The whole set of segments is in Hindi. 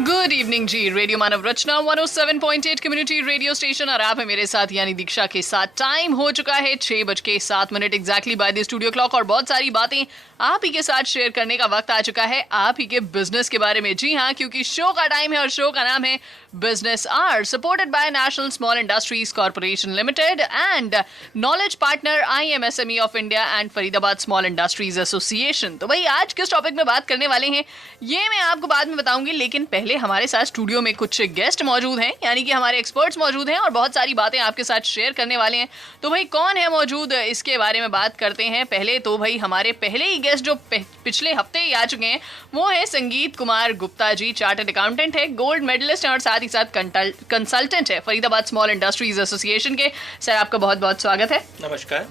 गुड इवनिंग जी। Radio Manav Rachna 107.8 community radio station और आप है मेरे साथ यानी दीक्षा के साथ। टाइम हो चुका है 6:07 exactly by the studio clock और बहुत सारी बातें आप ही के साथ शेयर करने का वक्त आ चुका है आप ही के बिजनेस के बारे में। जी हाँ, क्योंकि शो का टाइम है और शो का नाम है business hour, supported by National Small Industries Corporation Limited and knowledge partner IMSME of India and Faridabad small industries Association. तो भाई आज किस टॉपिक में बात करने वाले हैं ये मैं आपको बाद में बताऊंगी, लेकिन पहले हमारे साथ स्टूडियो में कुछ गेस्ट मौजूद हैं, यानी कि हमारे एक्सपर्ट्स मौजूद हैं और बहुत सारी बातें आपके साथ शेयर करने वाले हैं। तो भाई कौन है मौजूद, इसके बारे में बात करते हैं। पहले तो भाई हमारे पहले ही गेस्ट जो पिछले हफ्ते ही आ चुके हैं वो है संगीत कुमार गुप्ता जी। चार्टर्ड अकाउंटेंट है, गोल्ड मेडलिस्ट है और साथ ही साथ कंसल्टेंट है फरीदाबाद स्मॉल इंडस्ट्रीज एसोसिएशन के। सर आपका बहुत बहुत स्वागत है। नमस्कार।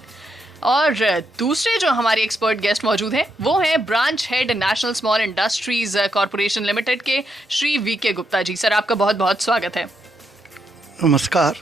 और दूसरे जो हमारे एक्सपर्ट गेस्ट मौजूद हैं वो हैं branch head national Small Industries Corporation limited के श्री VK गुप्ता जी। सर आपका बहुत बहुत स्वागत है। नमस्कार।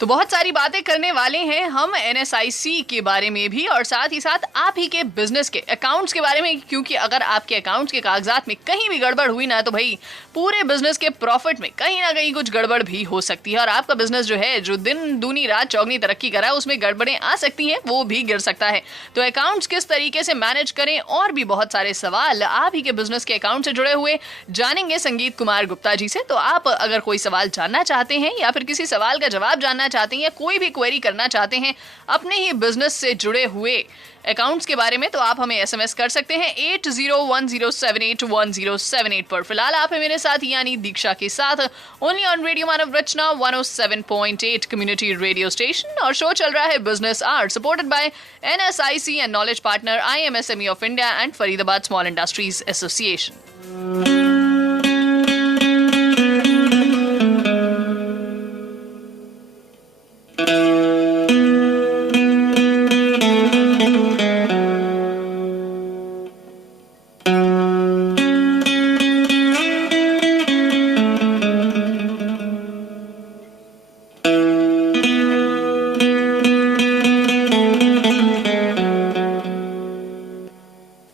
तो बहुत सारी बातें करने वाले हैं हम NSIC के बारे में भी और साथ ही साथ आप ही के बिजनेस के अकाउंट्स के बारे में, क्योंकि अगर आपके अकाउंट्स के कागजात में कहीं भी गड़बड़ हुई ना तो भाई पूरे बिजनेस के प्रॉफिट में कहीं ना कहीं कुछ गड़बड़ भी हो सकती है और आपका बिजनेस जो है जो दिन दूनी रात चौगनी तरक्की करा है उसमें गड़बड़ें आ सकती हैं, वो भी गिर सकता है। तो अकाउंट्स किस तरीके से मैनेज करें और भी बहुत सारे सवाल आप ही के बिजनेस के अकाउंट से जुड़े हुए जानेंगे संगीत कुमार गुप्ता जी से। तो आप अगर कोई सवाल जानना चाहते हैं या फिर किसी सवाल का जवाब जानना चाहते हैं या कोई भी क्वेरी करना चाहते हैं अपने ही बिजनेस से जुड़े हुए अकाउंट्स के बारे में तो आप हमें SMS कर सकते हैं 8010781078 पर। फिलहाल आप है मेरे साथ यानी दीक्षा के साथ only on radio Manav Rachna 107.8 community radio station और शो चल रहा है business hour, supported by NSIC and knowledge partner IMSME of India and Faridabad small industries Association.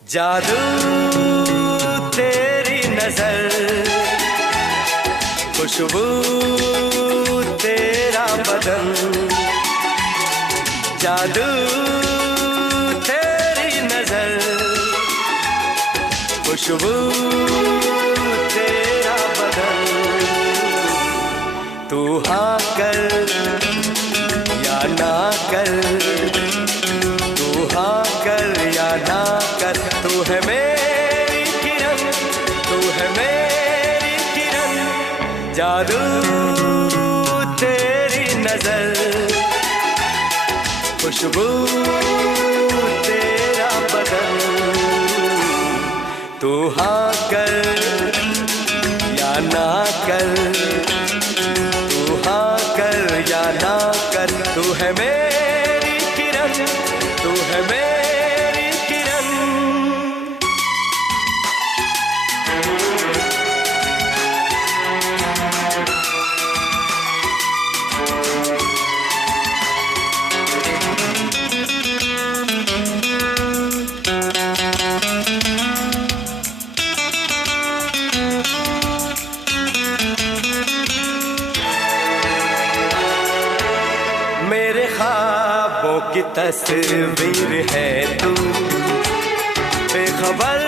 जादू तेरी नजर, खुशबू तेरा बदन, जादू तेरी नजर, खुशबू तेरा बदन, तू हाँ कर या ना कर, तू हाँ कर या ना कर, तू है मेरी किरण, तू है मेरी किरण, जादू तेरी नजर, खुशबू तेरा बदन, तू हाँ कर या ना कर, तू हाँ कर या ना कर, तू है मेरी किरण, तू है मेरी किरण। मेरे ख्वाबों की तस्वीर है तू, बेखबर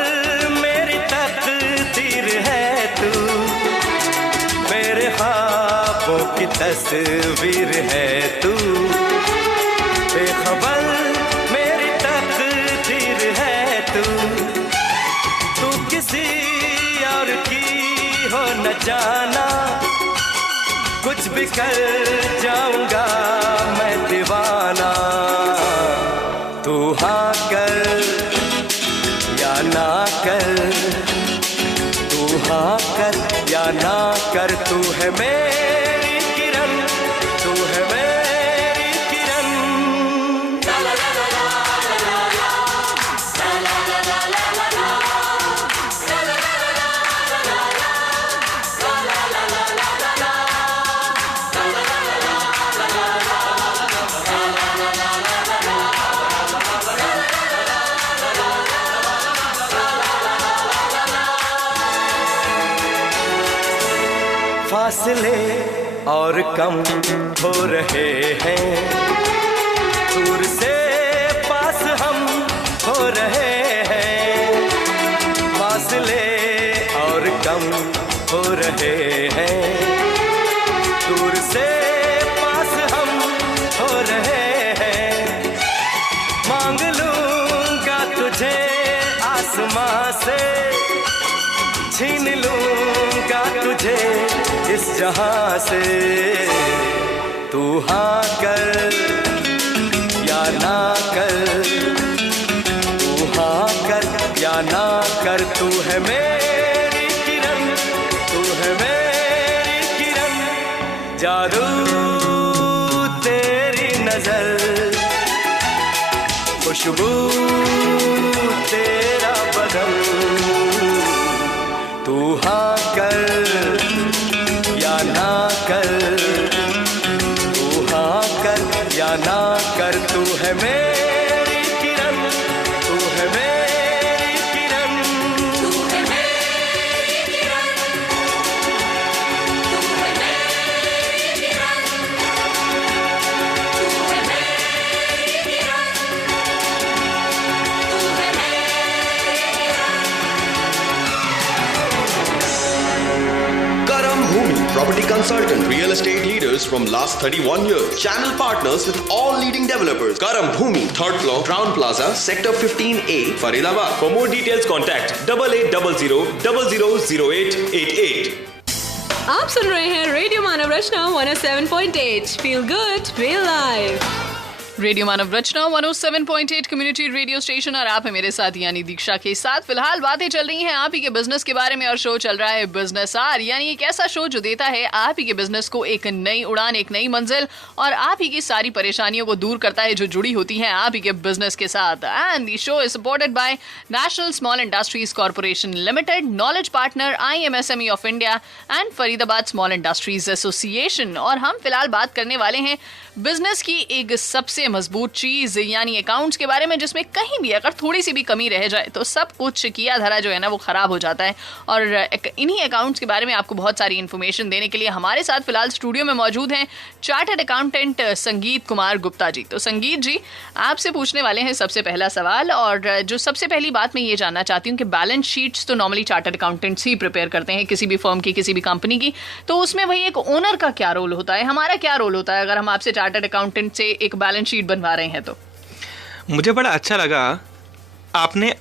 मेरी तकदीर है तू, मेरे ख्वाबों की तस्वीर है तू, बेखबर मेरी तकदीर है तू, तू किसी और की हो न जाना, कुछ भी कर जाऊंगा मैं दीवाना, तू हाँ कर या ना कर, तू हाँ कर या ना कर, तू है मेरी किरण, तू है मेरी किरण। फासले और कम हो रहे हैं, दूर से पास हम हो रहे हैं, फासले और कम हो रहे हैं, दूर से पास हम हो रहे हैं। मांग लूंगा तुझे आसमां से, छीन लूंगा तुझे इस जहां से, तू हाँ कर या ना कर, तू हाँ कर या ना कर, तू है मेरी किरण, तू है मेरी किरण, जादू तेरी नजर, खुशबू तेरा बदन, तू हाँ कर या ना कर, तू हाँ कर या ना कर, तू है मेरी किरण, तू है मेरी किरण, तू है मेरी किरण, तू है मेरी किरण, तू है मेरी किरण, तू है मेरी किरण। Karam Bhumi, property consultant, real estate leaders from last 31 years. Channel partners with all leading developers. Karam Bhumi, 3rd floor, Crown Plaza, Sector 15A, Faridabad. For more details, contact 8800000888. आप सुन रहे हैं radio Manav Rachna 107.8 feel good feel live. Radio Manav Rachna 107.8 community radio station और आप है मेरे साथ यानी दीक्षा के साथ। फिलहाल बातें चल रही हैं आप ही के बिजनेस के बारे में और शो चल रहा है बिजनेस आर, यानी एक ऐसा शो जो देता है आप ही के बिजनेस को एक नई उड़ान, एक नई मंजिल और आप ही की सारी परेशानियों को दूर करता है जो जुड़ी होती हैं आप ही के बिजनेस के साथ। And the show is supported by National Small Industries Corporation limited, knowledge partner IMSME of India and Faridabad small industries association. और हम फिलहाल बात करने वाले हैं बिजनेस की एक सबसे मजबूत चीज यानी अकाउंट्स के बारे में, जिसमें कहीं भी अगर थोड़ी सी भी कमी रह जाए तो सब कुछ किया धरा जो है ना वो खराब हो जाता है। और इन्हीं अकाउंट्स के बारे में आपको बहुत सारी इन्फॉर्मेशन देने के लिए हमारे साथ फिलहाल स्टूडियो में मौजूद हैं चार्टर्ड अकाउंटेंट संगीत कुमार गुप्ता जी। तो संगीत जी, आपसे पूछने वाले हैं सबसे पहला सवाल, और जो सबसे पहली बात मैं ये जानना चाहती हूँ कि बैलेंस शीट्स तो नॉर्मली चार्टर्ड अकाउंटेंट्स ही प्रिपेयर करते हैं किसी भी फर्म की, किसी भी कंपनी की, तो उसमें वही एक ओनर का क्या रोल होता है, हमारा क्या रोल होता है अगर हम आपसे चार्टर्ड अकाउंटेंट से एक बैलेंस शीट बनवा रहे हैं? तो मुझे बड़ा अच्छा लगा आपने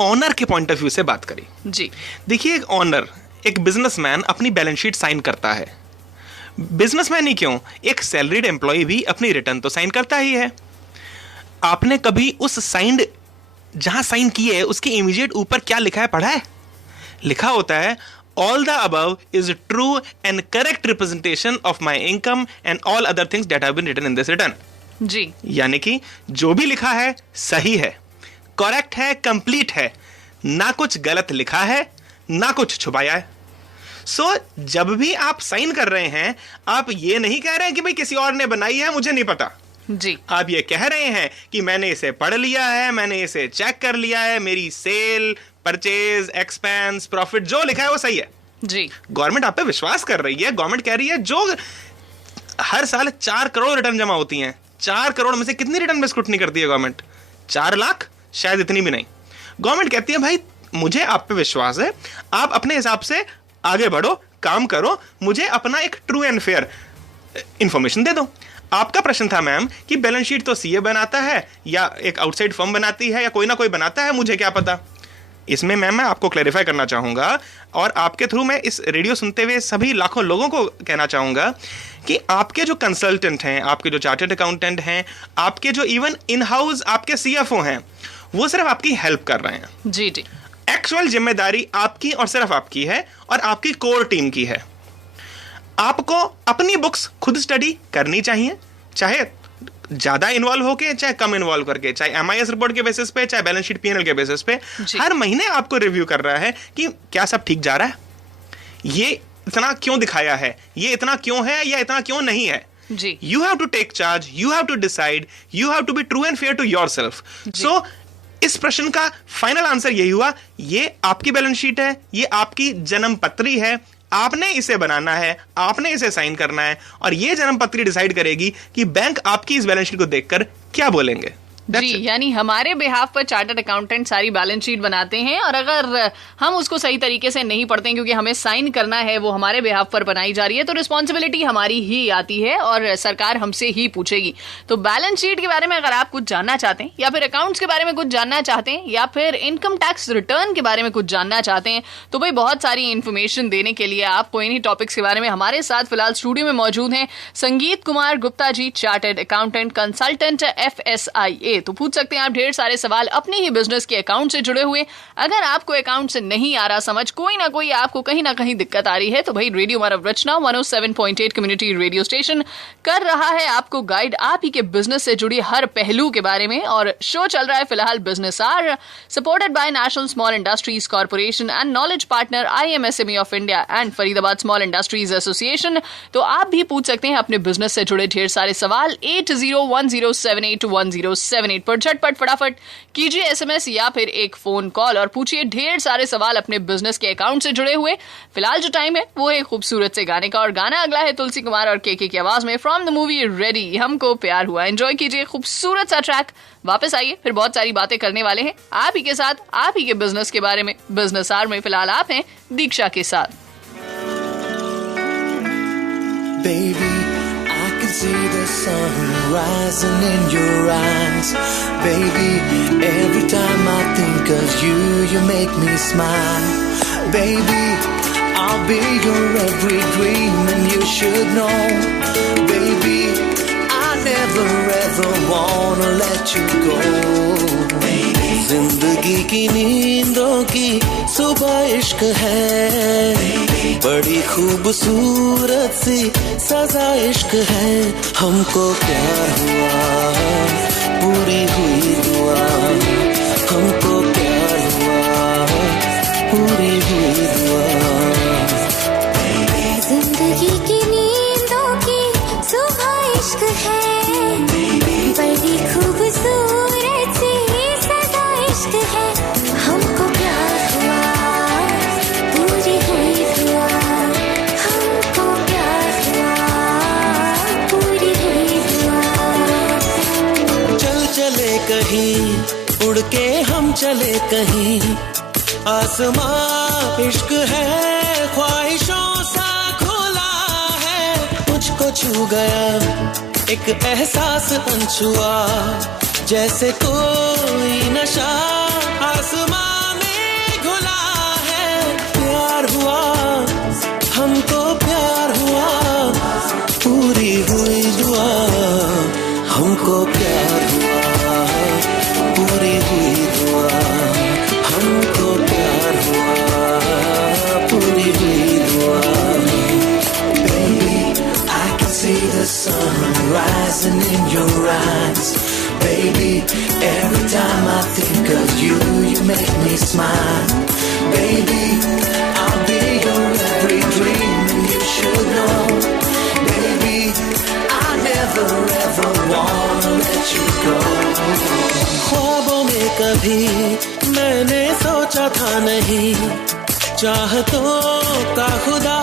ऑनर के पॉइंट ऑफ व्यू से बात करी जी। देखिए, एक ऑनर, एक बिजनेसमैन अपनी बैलेंस शीट साइन करता है। बिजनेसमैन ही क्यों, एक सैलरीड एम्प्लॉय भी अपनी रिटर्न तो साइन करता ही है। आपने कभी उस साइंड, जहां साइन किए है उसके इमीडिएट ऊपर क्या लिखा है पढ़ा है? लिखा होता है all the above is a true and correct representation of my income and all other things that have been written in this return. जी, यानी कि जो भी लिखा है सही है, करेक्ट है, कंप्लीट है, ना कुछ गलत लिखा है, ना कुछ छुपाया है। सो जब भी आप साइन कर रहे हैं, आप ये नहीं कह रहे हैं कि भाई किसी और ने बनाई है, मुझे नहीं पता जी। आप ये कह रहे हैं कि मैंने इसे पढ़ लिया है, मैंने इसे चेक कर लिया है, मेरी सेल, परचेज, एक्सपेंस, प्रॉफिट जो लिखा है वो सही है जी। गवर्नमेंट आप पे विश्वास कर रही है। गवर्नमेंट कह रही है जो हर साल 4 करोड़ रिटर्न जमा होती हैं, 4 करोड़ में से कितनी रिटर्न पे स्क्रूटनी करती है गवर्नमेंट? 4 लाख, शायद इतनी भी नहीं। गवर्नमेंट कहती है भाई मुझे आप पे विश्वास है, आप अपने हिसाब से आगे बढ़ो, काम करो, मुझे अपना एक ट्रू एंड फेयर इंफॉर्मेशन दे दो। आपका प्रश्न था मैम कि बैलेंस शीट तो सीए बनाता है या एक आउटसाइड फर्म बनाती है या कोई ना कोई बनाता है, मुझे क्या पता। इसमें मैम मैं आपको क्लैरिफाई करना चाहूंगा और आपके थ्रू मैं इस रेडियो सुनते हुए सभी लाखों लोगों को कहना चाहूंगा कि आपके जो कंसल्टेंट हैं, आपके जो चार्टर्ड अकाउंटेंट हैं, आपके जो इवन इन हाउस आपके CFO हैं, वो सिर्फ आपकी हेल्प कर रहे हैं। जी जी। एक्चुअल जिम्मेदारी आपकी और सिर्फ आपकी है और आपकी कोर टीम की है। आपको अपनी बुक्स खुद स्टडी करनी चाहिए, चाहे ज्यादा इन्वॉल्व होके चाहे कम इन्वॉल्व करके, चाहे MIS रिपोर्ट के बेसिस पे चाहे बैलेंस शीट P&L के बेसिस पे। हर महीने आपको रिव्यू कर रहा है कि क्या सब ठीक जा रहा है, ये इतना क्यों दिखाया है, ये इतना क्यों है या इतना क्यों नहीं है। जी। You have to take charge, you have to decide, you have to be true and fair to yourself. So इस प्रश्न का फाइनल आंसर यही हुआ, ये आपकी बैलेंस शीट है, ये आपकी जन्म पत्री है, आपने इसे बनाना है, आपने इसे साइन करना है, और ये जन्म पत्री डिसाइड करेगी कि बैंक आपकी इस बैलेंस शीट को देखकर क्या बोलेंगे। जी, यानी हमारे बिहाफ पर चार्टर्ड अकाउंटेंट सारी बैलेंस शीट बनाते हैं, और अगर हम उसको सही तरीके से नहीं पढ़ते हैं क्योंकि हमें साइन करना है, वो हमारे बिहाफ पर बनाई जा रही है, तो रिस्पॉन्सिबिलिटी हमारी ही आती है और सरकार हमसे ही पूछेगी। तो बैलेंस शीट के बारे में अगर आप कुछ जानना चाहते हैं, या फिर अकाउंट्स के बारे में कुछ जानना चाहते हैं, या फिर इनकम टैक्स रिटर्न के बारे में कुछ जानना चाहते हैं, तो भाई बहुत सारी इन्फॉर्मेशन देने के लिए आपको इन्हीं टॉपिक्स के बारे में हमारे साथ फिलहाल स्टूडियो में मौजूद हैं संगीत Kumar Gupta ji, chartered accountant consultant FSIA। तो पूछ सकते हैं आप ढेर सारे सवाल अपने ही बिजनेस के अकाउंट से जुड़े हुए। अगर आपको अकाउंट से नहीं आ रहा समझ, कोई ना कोई आपको कहीं ना कहीं दिक्कत आ रही है, तो भाई radio Manav Rachna 107.8 community radio station कर रहा है आपको गाइड आप ही के बिजनेस से जुड़ी हर पहलू के बारे में। और शो चल रहा है फिलहाल business hour, supported by National Small Industries Corporation and knowledge partner IMSME of India and Faridabad small industries Association. तो आप भी पूछ सकते हैं अपने बिजनेस से जुड़े ढेर सारे सवाल 8010781078 पर। झटपट फटाफट कीजिए SMS या फिर एक फोन कॉल और पूछिए ढेर सारे सवाल अपने बिजनेस के अकाउंट से जुड़े हुए। फिलहाल जो टाइम है वो है खूबसूरत से गाने का, और गाना अगला है तुलसी कुमार और KK की आवाज में फ्रॉम द मूवी रेडी, हमको प्यार हुआ। एंजॉय कीजिए खूबसूरत सा ट्रैक, वापस आइए, फिर बहुत सारी बातें करने वाले हैं आप ही के साथ, आप ही के बिजनेस के बारे में। बिजनेस आर में फिलहाल आप हैं दीक्षा के साथ। Baby, I can see the sun rising in your eyes. Baby, every time I think of you, you make me smile. Baby, I'll be your every dream and you should know. Baby, I never ever wanna let you go. जिंदगी की नींदों की सुबह इश्क है, बड़ी खूबसूरत सी सजा इश्क है। हमको प्यार हुआ, पूरी हुई दुआ, हमको प्यार हुआ, पूरी हुई दुआ। जिंदगी की नींदों की सुबह इश्क है, बड़ी खूबसूरत सी सजा इश्क है। हमको प्यार हुआ, पूरी हुई दुआ, हमको प्यार हुआ, पूरी हुई दुआ। चल चले कहीं, उड़ के हम चले कहीं, आसमां इश्क है, ख्वाहिशों सा खुला है। मुझको छू गया एक एहसास अनछुआ, जैसे कोई नशा आसमां में घुला है। प्यार हुआ, हमको प्यार हुआ, पूरी हुई दुआ, हमको प्यार हुआ, पूरी हुई दुआ, हमको प्यार हुआ, पूरी हुई दुआ। Baby, I can see the sun rising in your eyes. Baby, every time I think of you, you make me smile. Baby, I'll be your every dream and you should know. Baby, I never ever wanna let you go. ख्वाबों में कभी मैंने सोचा था नहीं, चाहतों का खुदा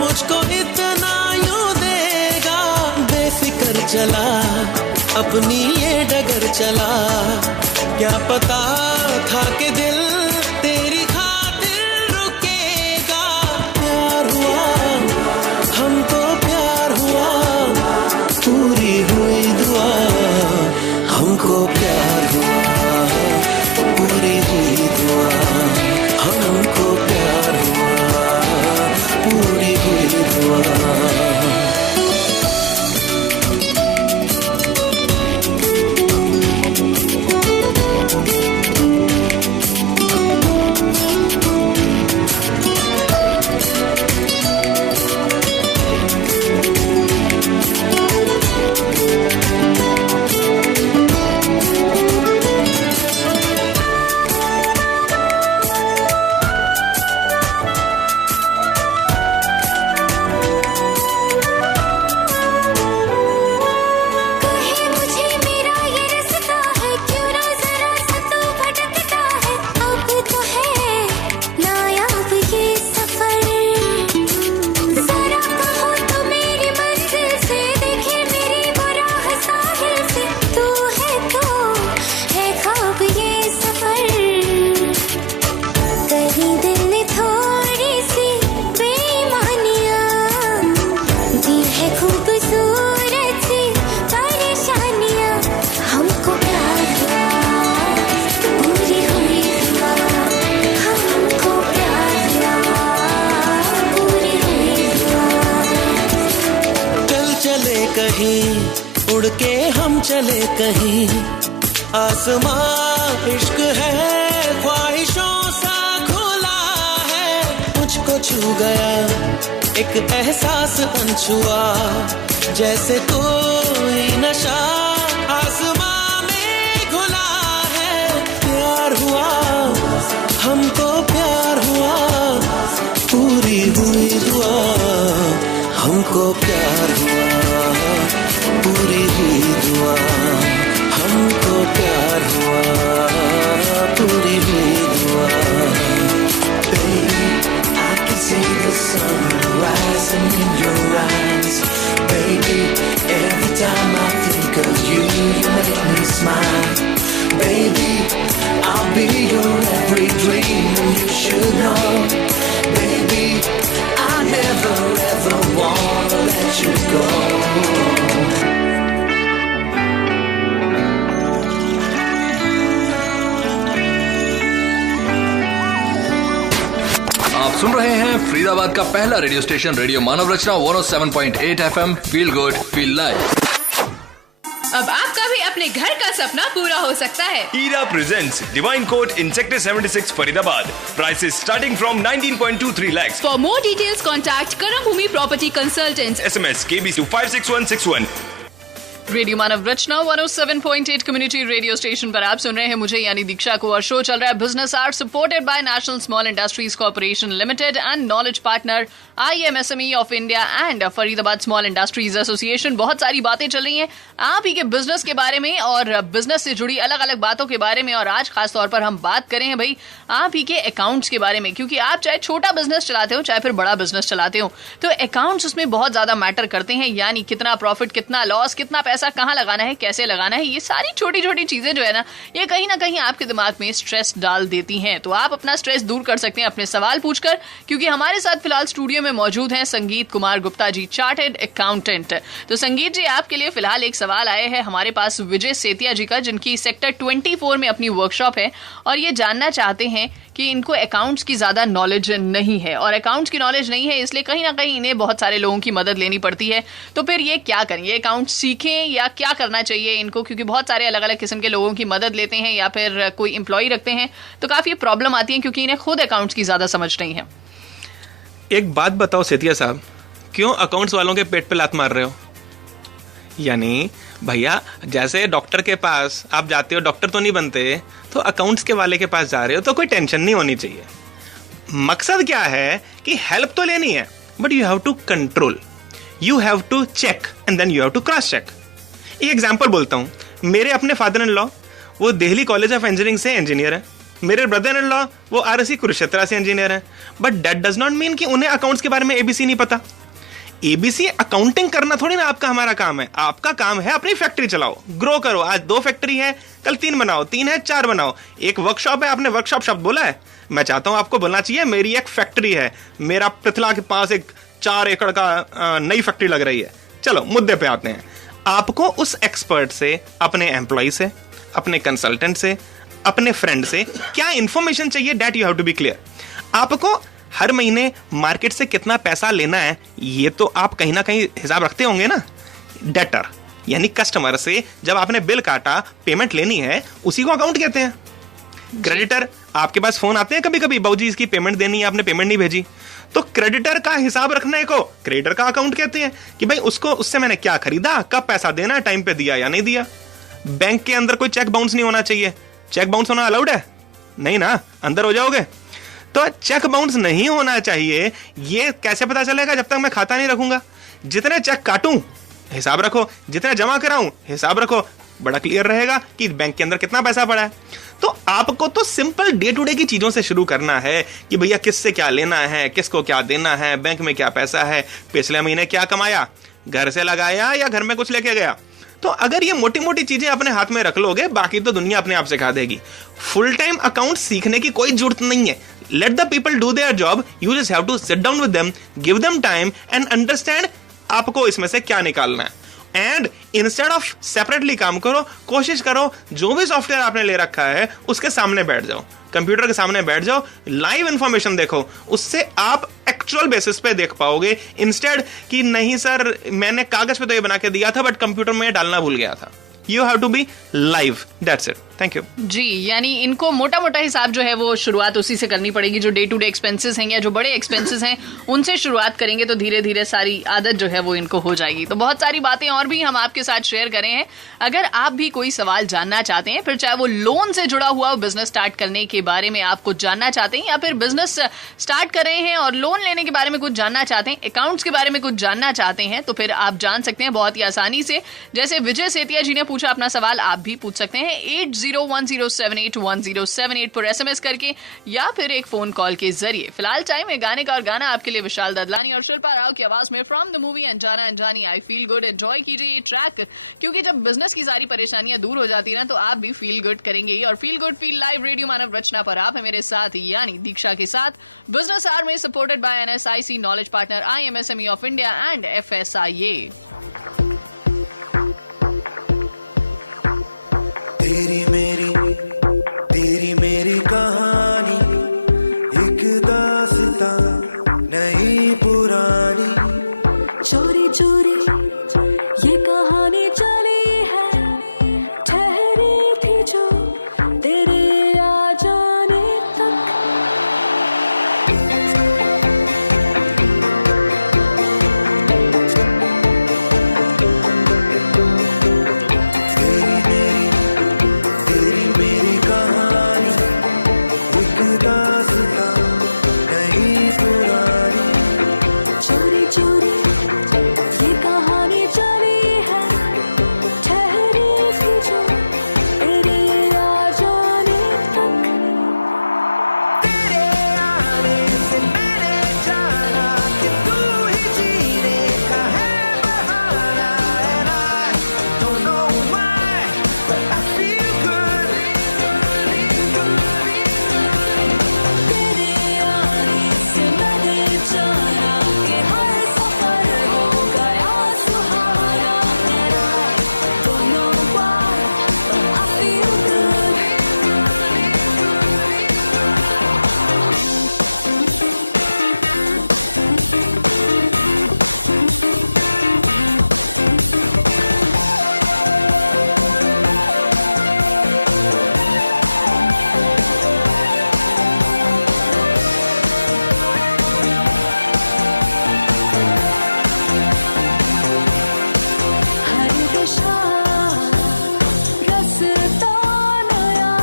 मुझको इतना यूं देगा। बेफिक्र चला, अपनी ये डगर चला, क्या पता था कि दिल तेरी खातिर रुकेगा। प्यार हुआ, हमको प्यार हुआ, पूरी हुई दुआ, हमको प्यार हुआ, पूरी हुई दुआ, हमको प्यार हुआ, पूरी हुई दुआ। कहीं उड़ के हम चले कहीं आसमां इश्क है ख्वाहिशों सा खुला है मुझको छू गया एक एहसास अनछुआ जैसे कोई नशा आसमां में घुला है प्यार हुआ हमको प्यार हुआ पूरी हुई दुआ हमको प्यार हुआ पूरी हुई दुआ हमको प्यार हुआ पूरी हुई दुआ Baby, I can see the sun rising in your eyes Baby, every time I think of you, you make me smile Baby, I'll be your every dream and you should know Baby, I never ever wanna let you go आप सुन रहे हैं फरीदाबाद का पहला radio station radio Manav Rachna 107.8 FM feel good feel live. अब आपका भी अपने घर का सपना पूरा हो सकता है। Era presents Divine Court in Sector 76 Faridabad. Prices starting from 19.23 lakhs. For more details, contact Karam Bhumi Property Consultants. SMS KB to 56161. Radio Manav Rachna 107.8 community radio station पर आप सुन रहे हैं मुझे यानी दीक्षा को और शो चल रहा है business art supported by National Small Industries Corporation Limited and knowledge partner IMSME of India and Faridabad small industries association. बहुत सारी बातें चल रही हैं आप ही के बिजनेस के बारे में और बिजनेस से जुड़ी अलग अलग बातों के बारे में और आज खास तौर पर हम बात करें भाई आप ही के अकाउंट्स के बारे में क्योंकि आप चाहे छोटा बिजनेस चलाते हो चाहे फिर बड़ा बिजनेस चलाते हो तो अकाउंट्स उसमें बहुत ज्यादा मैटर करते हैं यानी कितना प्रॉफिट कितना लॉस कितना पैसा कहाँ लगाना है कैसे लगाना है ये सारी छोटी छोटी चीजें जो है ना ये कहीं ना कहीं आपके दिमाग में स्ट्रेस डाल देती हैं। तो आप अपना स्ट्रेस दूर कर सकते हैं अपने सवाल पूछकर क्योंकि हमारे साथ फिलहाल स्टूडियो में मौजूद हैं संगीत कुमार गुप्ता जी चार्टर्ड अकाउंटेंट। तो संगीत जी आपके लिए फिलहाल एक सवाल आए हैं हमारे पास विजय सेतिया जी का जिनकी सेक्टर 24 में अपनी वर्कशॉप है और ये जानना चाहते हैं कि इनको अकाउंट्स की ज्यादा नॉलेज नहीं है और अकाउंट्स की नॉलेज नहीं है इसलिए कहीं ना कहीं इन्हें बहुत सारे लोगों की मदद लेनी पड़ती है। तो फिर ये क्या करें ये अकाउंट सीखें या क्या करना चाहिए इनको क्योंकि बहुत सारे अलग अलग किस्म के लोगों की मदद लेते हैं या फिर कोई एम्प्लॉय रखते हैं तो काफी प्रॉब्लम आती है क्योंकि इन्हें खुद अकाउंट्स की ज्यादा समझ नहीं है। एक बात बताओ सेतिया साहब क्यों अकाउंट्स वालों के पेट पे लात मार रहे हो? यानी भैया जैसे डॉक्टर के पास आप जाते हो डॉक्टर तो नहीं बनते तो अकाउंट्स के वाले के पास जा रहे हो तो कोई टेंशन नहीं होनी चाहिए। मकसद क्या है कि हेल्प तो लेनी है but you have to control you have to check and then you have to cross check. एक एग्जांपल बोलता हूं मेरे अपने फादर इन लॉ वो दिल्ली कॉलेज ऑफ इंजीनियरिंग से इंजीनियर है मेरे ब्रदर इन लॉ वो RSC कुरुक्षेत्र से इंजीनियर है but that does not mean कि उन्हें अकाउंट्स के बारे में ABC नहीं पता। ABC अकाउंटिंग करना थोड़ी ना आपका हमारा काम है आपका काम है अपनी फैक्ट्री चलाओ ग्रो करो आज 2 फैक्ट्री है कल 3 बनाओ 3 है 4 बनाओ एक वर्कशॉप है आपने वर्कशॉप शब्द बोला है मैं चाहता हूं आपको बोलना चाहिए मेरी एक फैक्ट्री है मेरा पृथला के पास एक 4 एकड़ का नई फैक्ट्री लग रही है। चलो मुद्दे पे आते हैं आपको उस एक्सपर्ट से अपने एम्प्लॉय से अपने कंसल्टेंट से अपने फ्रेंड से क्या इंफॉर्मेशन चाहिए that you have to be clear. आपको हर महीने मार्केट से कितना पैसा लेना है ये तो आप कहीं ना कहीं हिसाब रखते होंगे ना। डेटर यानी कस्टमर से जब आपने बिल काटा पेमेंट लेनी है उसी को अकाउंट कहते हैं। क्रेडिटर आपके पास फोन आते हैं कभी कभी बाबूजी इसकी पेमेंट देनी है आपने पेमेंट नहीं भेजी तो क्रेडिटर का हिसाब रखने को क्रेडिटर का अकाउंट कहते हैं कि भाई उसको उससे मैंने क्या खरीदा कब पैसा देना टाइम पे दिया या नहीं दिया। बैंक के अंदर कोई चेक बाउंस नहीं होना चाहिए चेक बाउंस होना अलाउड है नहीं ना अंदर हो जाओगे तो चेक बाउंस नहीं होना चाहिए। ये कैसे पता चलेगा जब तक मैं खाता नहीं रखूंगा। जितने चेक काटूं हिसाब रखो जितने जमा कराऊं हिसाब रखो बड़ा क्लियर रहेगा कि बैंक के अंदर कितना पैसा पड़ा है। तो आपको तो सिंपल डे टू डे की चीजों से शुरू करना है कि भैया किससे क्या लेना है किसको क्या देना है बैंक में क्या पैसा है पिछले महीने क्या कमाया घर से लगाया या घर में कुछ लेके गया। तो अगर ये मोटी मोटी चीजें अपने हाथ में रख लोगे बाकी तो दुनिया अपने आप सिखा देगी। फुल टाइम अकाउंट सीखने की कोई जरूरत नहीं है। Let the people do their job you just have to sit down with them give them time and understand आपको इसमें से क्या निकालना है एंड इंस्टेड ऑफ सेपरेटली काम करो, कोशिश करो जो भी सॉफ्टवेयर आपने ले रखा है उसके सामने बैठ जाओ, कंप्यूटर के सामने बैठ जाओ, लाइव इंफॉर्मेशन देखो, उससे आप एक्चुअल बेसिस पे देख पाओगे, इंस्टेड कि नहीं सर मैंने कागज पे तो ये बना के दिया था बट कंप्यूटर में डालना भूल गया था। You have to be live. That's it. Thank you. जी, यानी इनको मोटा मोटा हिसाब जो है वो शुरुआत उसी से करनी पड़ेगी, जो डे टू डे एक्सपेंसेस हैं या जो बड़े एक्सपेंसेस हैं उनसे शुरुआत करेंगे तो धीरे धीरे सारी आदत जो है वो इनको हो जाएगी। तो बहुत सारी बातें और भी हम आपके साथ शेयर करें हैं। अगर आप भी कोई सवाल जानना चाहते हैं, फिर चाहे वो लोन से जुड़ा हुआ बिजनेस स्टार्ट करने के बारे में आप कुछ जानना चाहते हैं, या फिर बिजनेस स्टार्ट कर रहे हैं और लोन लेने के बारे में कुछ जानना चाहते हैं, अकाउंट्स के बारे में कुछ जानना चाहते हैं, तो फिर आप जान सकते हैं बहुत ही आसानी से। जैसे विजय सेतिया जी ने पूछा अपना सवाल, आप भी पूछ सकते हैं 8010781078 पर SMS करके या फिर एक फोन कॉल के जरिए। फिलहाल टाइम है गाने का, और गाना आपके लिए विशाल ददलानी और शिल्पा राव की आवाज में फ्रॉम द मूवी अनजाना अनजानी आई फील गुड। एंजॉय कीजिए ये ट्रैक, क्योंकि जब बिजनेस की सारी परेशानियां दूर हो जाती है ना तो आप भी फील गुड करेंगे ही। और feel good feel live radio Manav Rachna पर आप है मेरे साथ यानी दीक्षा के साथ, बिजनेस आवर में supported by NSIC knowledge partner IMSME of India and FSIA। तेरी मेरी कहानी एक दास्तां नई पुरानी, चोरी चोरी ये कहानी चली है, ठहरी थी जो तेरे आ जाने तक। तेरी मेरी कहानी एक दास्तां नई पुरानी, चोरी चोरी ये कहानी चली है, ठहरी थी जो तेरे आ जाने तक। तेरे आने से मैंने जाना कि तू ही जीने का है बहाना, and I don't know why but I feel good. तेरे आने से मैंने जाना कि हर सफर हो गया सुहाना, and I don't know why but I feel good. हर दिशा रास्ता नया,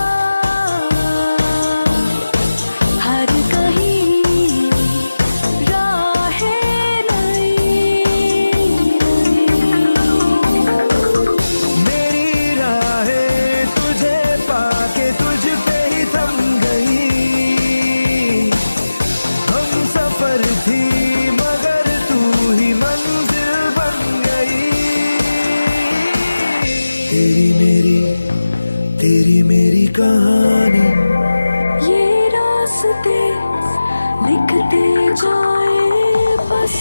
हर कहीं राहें नई। मेरी राहें तुझे पाके तुझ पे ही थम गई, हम सफर थी मगर तू ही मंजिल बन गई। तेरी मेरी कहानी, ये रास्ते लिखते जाए बस।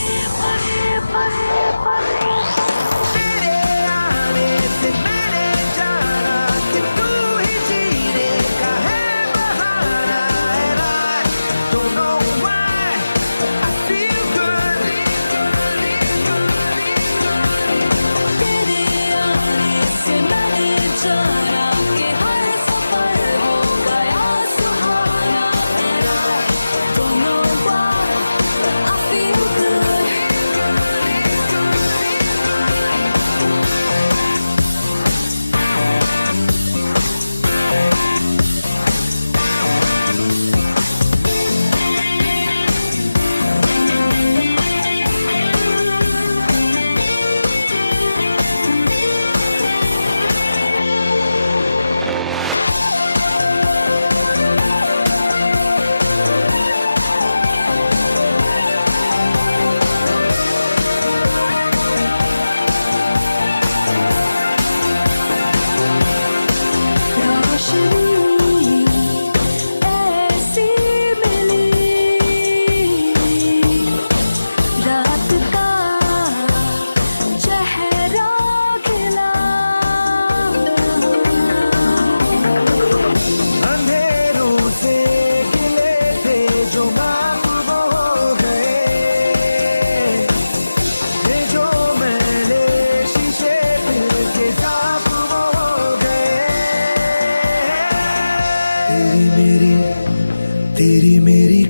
तेरे आने से मैंने जाना कि तू ही जीने का है बहाना, and I don't know why but I feel good. तेरे आने से मैंने जाना कि हर सफर हो गया सुहाना, and I don't know why but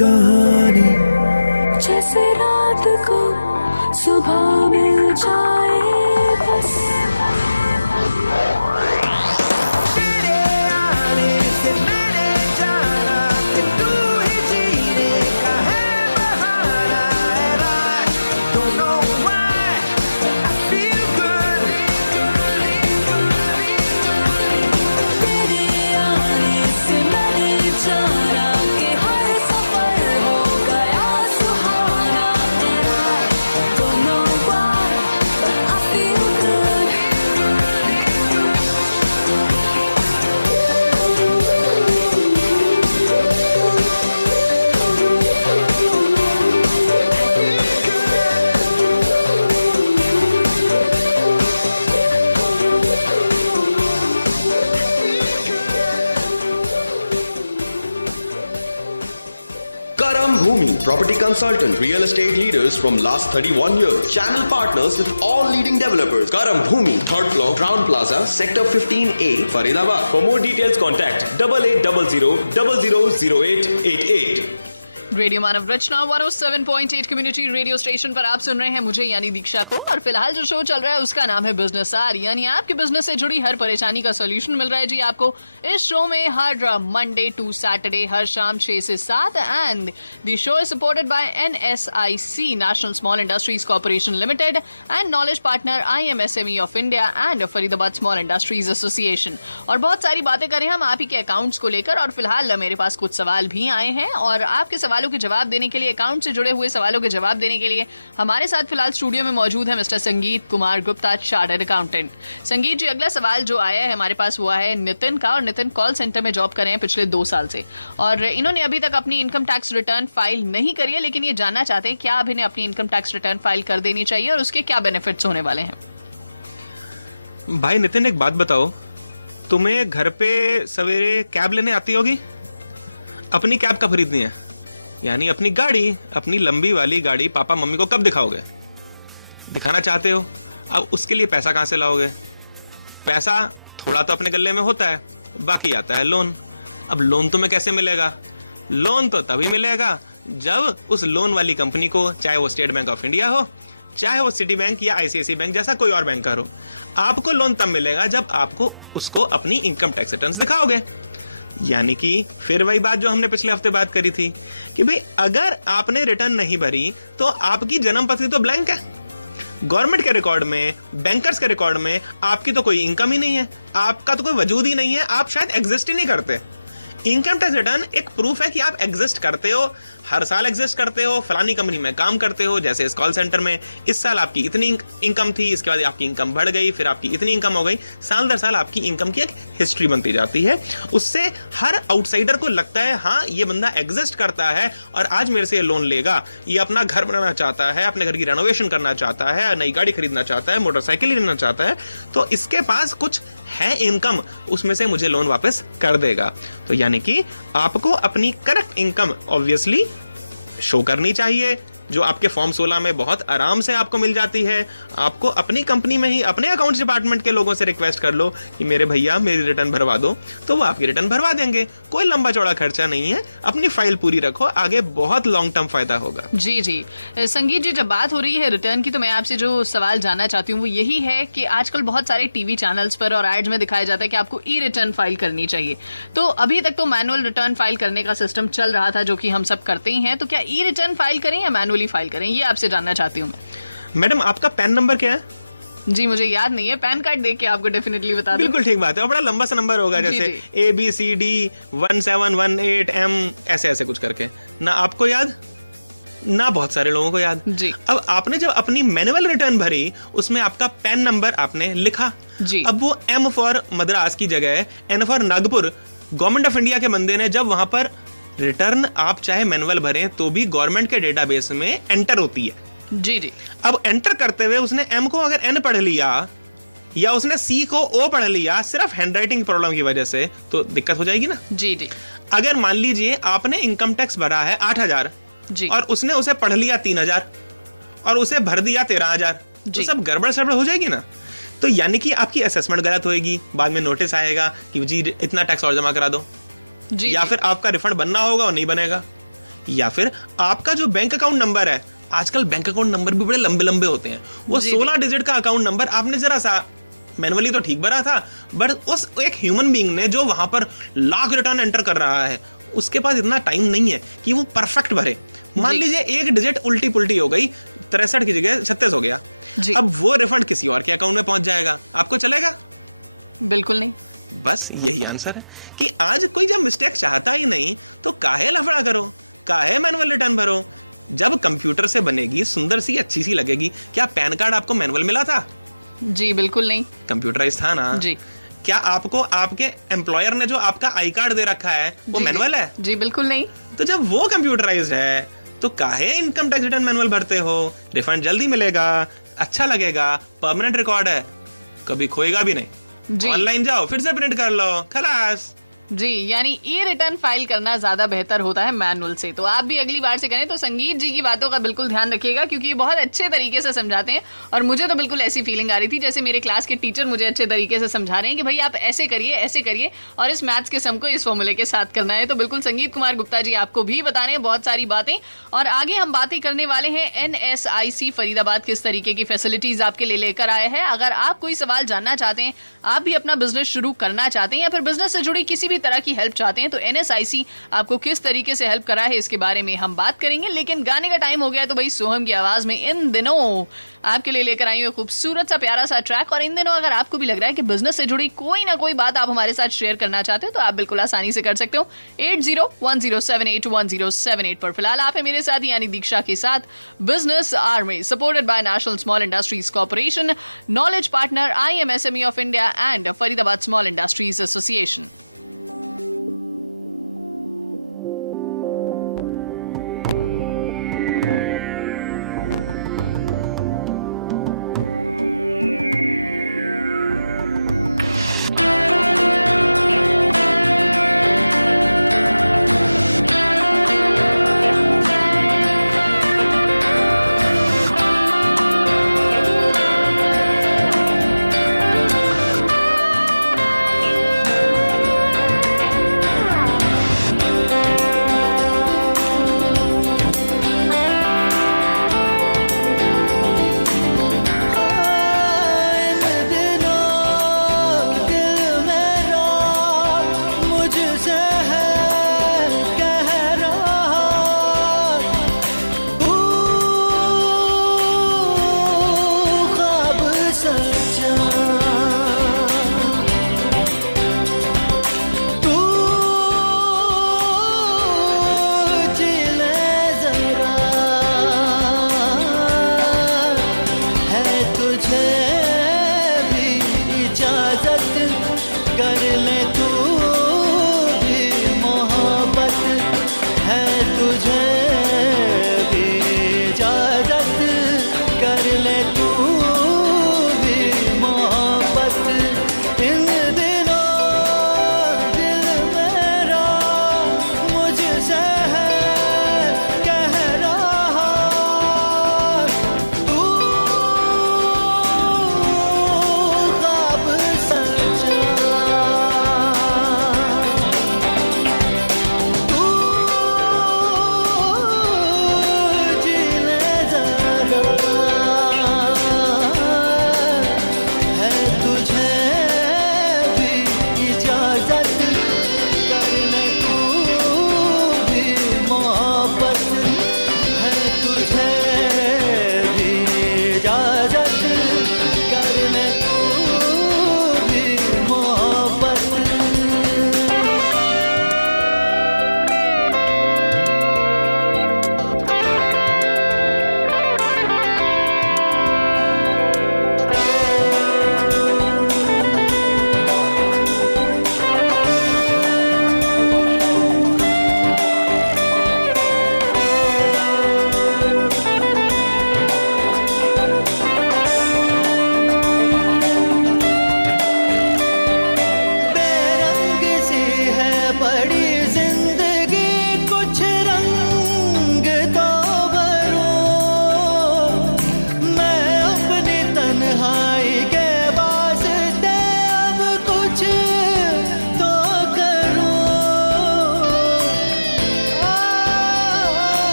कहानी जैसे रात को सुबह मिल जाए बस तेरे आने से मैंने जाना कि तू ही जीने का है बहाना and I don't know why I feel good तेरे आने से मैंने जाना कि हर सफर हो गया सुहाना and I don't know why I feel good Karam Bhumi, property consultant, real estate leaders from last 31 years. Channel partners with all leading developers. Karam Bhumi, 3rd floor, Crown Plaza, Sector 15A, Faridabad. For more details, contact 8800000888. Radio Manav Rachna 107.8 community radio station पर आप सुन रहे हैं मुझे यानी दीक्षा को। और फिलहाल जो शो चल रहा है उसका नाम है बिजनेस आर, यानी आपके बिजनेस से जुड़ी हर परेशानी का सॉल्यूशन मिल रहा है जी आपको इस शो में हर मंडे टू सैटरडे हर शाम 6 से 7 and the show is supported by NSIC national Small Industries Corporation Limited and knowledge partner IMSME of India and Faridabad small industries association. और बहुत सारी बातें करें हम आप ही के अकाउंट्स को लेकर। और फिलहाल मेरे पास कुछ सवाल भी आए हैं और आपके सवालों के जवाब देने के लिए, अकाउंट से जुड़े हुए सवालों के जवाब देने के लिए हमारे साथ फिलहाल स्टूडियो में मौजूद है मिस्टर संगीत कुमार गुप्ता, चार्टर्ड अकाउंटेंट। संगीत जी, अगला सवाल जो आया है हमारे पास हुआ है नितिन का, और नितिन कॉल सेंटर में जॉब कर रहे हैं पिछले 2 साल से और इन्होंने अभी तक अपनी इनकम टैक्स रिटर्न फाइल नहीं करी है, लेकिन ये जानना चाहते हैं क्या अब इन्हें अपनी इनकम टैक्स रिटर्न फाइल कर देनी चाहिए और उसके क्या बेनिफिट्स होने वाले हैं। भाई नितिन, एक बात बताओ, तुम्हें घर पे सवेरे कैब लेने आती होगी? अपनी कैब कब खरीदनी है? यानी अपनी गाड़ी, अपनी लंबी वाली गाड़ी पापा मम्मी को कब दिखाओगे? दिखाना चाहते हो। अब उसके लिए पैसा कहां से लाओगे? पैसा थोड़ा तो अपने गले में होता है, बाकी आता है लोन। अब लोन तुम्हें कैसे मिलेगा? लोन तो तभी मिलेगा जब उस लोन वाली कंपनी को, चाहे वो स्टेट बैंक ऑफ इंडिया हो, चाहे वो सिटी बैंक या ICICI बैंक जैसा कोई और बैंक हो, आपको लोन तब मिलेगा जब आपको उसको अपनी इनकम टैक्स रिटर्न्स दिखाओगे। यानी कि फिर वही बात जो हमने पिछले हफ्ते बात करी थी कि भाई अगर आपने रिटर्न नहीं भरी तो आपकी जन्म पत्री तो ब्लैंक है। गवर्नमेंट के रिकॉर्ड में, बैंकर्स के रिकॉर्ड में आपकी तो कोई इनकम ही नहीं है, आपका तो कोई वजूद ही नहीं है, आप शायद एग्जिस्ट ही नहीं करते। इनकम टैक्स रिटर्न एक प्रूफ है कि आप एग्जिस्ट करते हो, हर साल एग्जिस्ट करते हो, फलानी कंपनी में काम करते हो, जैसे इस कॉल सेंटर में इस साल आपकी इतनी इनकम थी, इसके बाद आपकी इनकम बढ़ गई, फिर आपकी इतनी इनकम हो गई, साल दर साल आपकी इनकम की एक हिस्ट्री बनती जाती है। उससे हर आउटसाइडर को लगता है हाँ ये बंदा एग्जिस्ट करता है और आज मेरे से ये लोन लेगा, ये अपना घर बनाना चाहता है, अपने घर की रेनोवेशन करना चाहता है, नई गाड़ी खरीदना चाहता है, मोटरसाइकिल लेना चाहता है, तो इसके पास कुछ है इनकम, उसमें से मुझे लोन वापस कर देगा। तो यानी कि आपको अपनी करेक्ट इनकम ऑब्वियसली शो करनी चाहिए, जो आपके फॉर्म 16 में बहुत आराम से आपको मिल जाती है। आपको अपनी कंपनी में ही अपने अकाउंट्स डिपार्टमेंट के लोगों से रिक्वेस्ट कर लो कि मेरे भैया मेरी रिटर्न भरवा दो, तो वो आपकी रिटर्न भरवा देंगे। कोई लंबा चौड़ा खर्चा नहीं है, अपनी फाइल पूरी रखो, आगे बहुत लॉन्ग टर्म फायदा होगा। जी जी संगीत जी, जब बात हो रही है रिटर्न की तो मैं आपसे जो सवाल जानना चाहती हूँ वो यही है कि आजकल बहुत सारे टीवी चैनल्स पर और एड्स में दिखाया जाता है कि आपको ई रिटर्न फाइल करनी चाहिए। तो अभी तक तो मैनुअल रिटर्न फाइल करने का सिस्टम चल रहा था जो कि हम सब करते ही हैं, तो क्या ई रिटर्न फाइल करें या मैनुअली फाइल करें, ये आपसे जानना चाहती हूँ मैं। मैडम आपका पैन नंबर क्या है? जी मुझे याद नहीं है, पैन कार्ड देख के आपको डेफिनेटली बता दूं। बिल्कुल ठीक बात है, और बड़ा लंबा सा नंबर होगा, जैसे ABCD 1718M ऐसे ऐसे कुछ करके, ना आपको याद ना बहुत सारे लोगों को याद जी। अब आपने जब अपनी मैनुअल रिटर्न भरी उसमें आपका पैन नंबर आपने लिखा जी। अब वो M फॉर मद्रास की जगह N for Nagpur government of India के बंदे ने जब वहां पर रिटर्न आप चाहे मैनुअल भरें तो भी गवर्नमेंट के डेटाबेस में एंटर होती है। जी जी। अब एंटर करते हुए उसने M को अगर N पढ़ लिया या उसने C को O पढ़ लिया सिर्फ हैंडराइटिंग प्रॉब्लम की वजह से, तो दिक्कत हो जाएगी ना। जी जी। अगर मान लीजिए आपने इनकम टैक्स भरा है 8,000 जी और उसने उसे पढ़ लिया 3,000 और उसे भर दिया 13,000, तो सब गड़बड़ सड़बड़ हो जाएगी ना। तो यानी कि आपकी असेसमेंट गलत होएगी, बाद में नोटिस आएगा कि जी इतना टैक्स और जमा करा दो, जी या फिर आपका रिफंड बनना होगा और नहीं बनेगा, या फिर आपका जो बैंक अकाउंट नंबर है, आजकल बैंक अकाउंट नंबर भी बड़े लंबे लंबे होते हैं, वो 16 डिजिट का अकाउंट नंबर आपने जरा सा मैनुअली तो ठीक भरा था, बट उस एक ह्यूमन बीइंग ने जो वहां पर लाख रिटर्न एंटर कर रहा है, उसके पास इतना टाइम नहीं है कि वो परफेक्ट भरे। मान लीजिए एक डिजिट उल्टी पुल्टी हो गई, 63 की जगह 36 हो गया, अब वो रिफंड किसी और के अकाउंट में पहुंच जाएगा, आपको चलेगा? बिल्कुल नहीं। बस यही आंसर है कि आज कोई जब मिस्टेक चाहता ही नहीं तो काहे लफड़ा करो, काहे मैनुअल रिटर्न भरो। जब कंप्यूटर से बनेगी, सुंदर सी अच्छी सी लगेगी। क्या पैन कार्ड आपको मैनुअल मिला था? जी बिल्कुल नहीं। कंप्यूटराइज था ना जी। क्या आपको आपके एम्प्लॉयर ने जो आपका आई कार्ड दे रखा है वो मैनुअल है? जी बिल्कुल नहीं। तो जब वो कंप्यूटराइज है तो काहे इनकम टैक्स रिटर्न मैनुअल भरते हो? रिफंड जल्दी मिलेगा, अच्छा लगेगा, परमानेंट रिकॉर्ड है, कभी खोएगा भी नहीं। ऑनलाइन जाओ, फिर से प्रिंट कर लो, खलास। जी, यानी ई रिटर्न फाइल करना ज्यादा बेहतर होता है मैनुअल से। तो आप भी अगली बार से करें तो संगीत जी की बातों का बिल्कुल ध्यान रखिएगा, क्योंकि ये बहुत अच्छे तरीके से समझाते हैं। और मुझे तो बिल्कुल ऐसी फीलिंग आ रही थी जैसे मेरे क्लास के टीचर मुझे अच्छे तरीके से समझा रहे हैं कि भाई आप ऐसे करिए और इस मैथ्स के सम को इस फॉर्मूले के साथ करना है। तो बिल्कुल संगीत कुमार गुप्ता जी आपको भी बता रहे हैं बहुत सारी बातें। और आगे हम बातें करने वाले हैं NSIC फरीदाबाद किस तरीके की फैसिलिटीज आपके लिए लेकर आए हैं। अगर आप कोई सवाल जानना चाहते हैं, आप भी अपना बिजनेस शुरू करना चाहते हैं या फिर बिजनेस से जुड़ी किसी भी तरह की हेल्प चाहते हैं, तो NSIC आपको किस तरीके से हेल्प करा है इसके बारे में हम बात करेंगे। लेकिन गाने का टाइम हो गया, तो भाई सोहम की आवाज में इन दिनों आपके लिए लेकर आई हूं खूबसूरत सा प्यारा सा ट्रैक। और इन दिनों अगर आपको भी लग रहा है कि बिजनेस से जुड़ी कोई ना कोई बात आप हमारे साथ शेयर करना चाहते हो, तो आप बिल्कुल आसानी से कर सकते हो 8010781078 पर। फिलहाल आप है मेरे साथ यानी दीक्षा के साथ business army, supported by National Small Industries corporation, knowledge partner IMSME of India and Faridabad small industries association.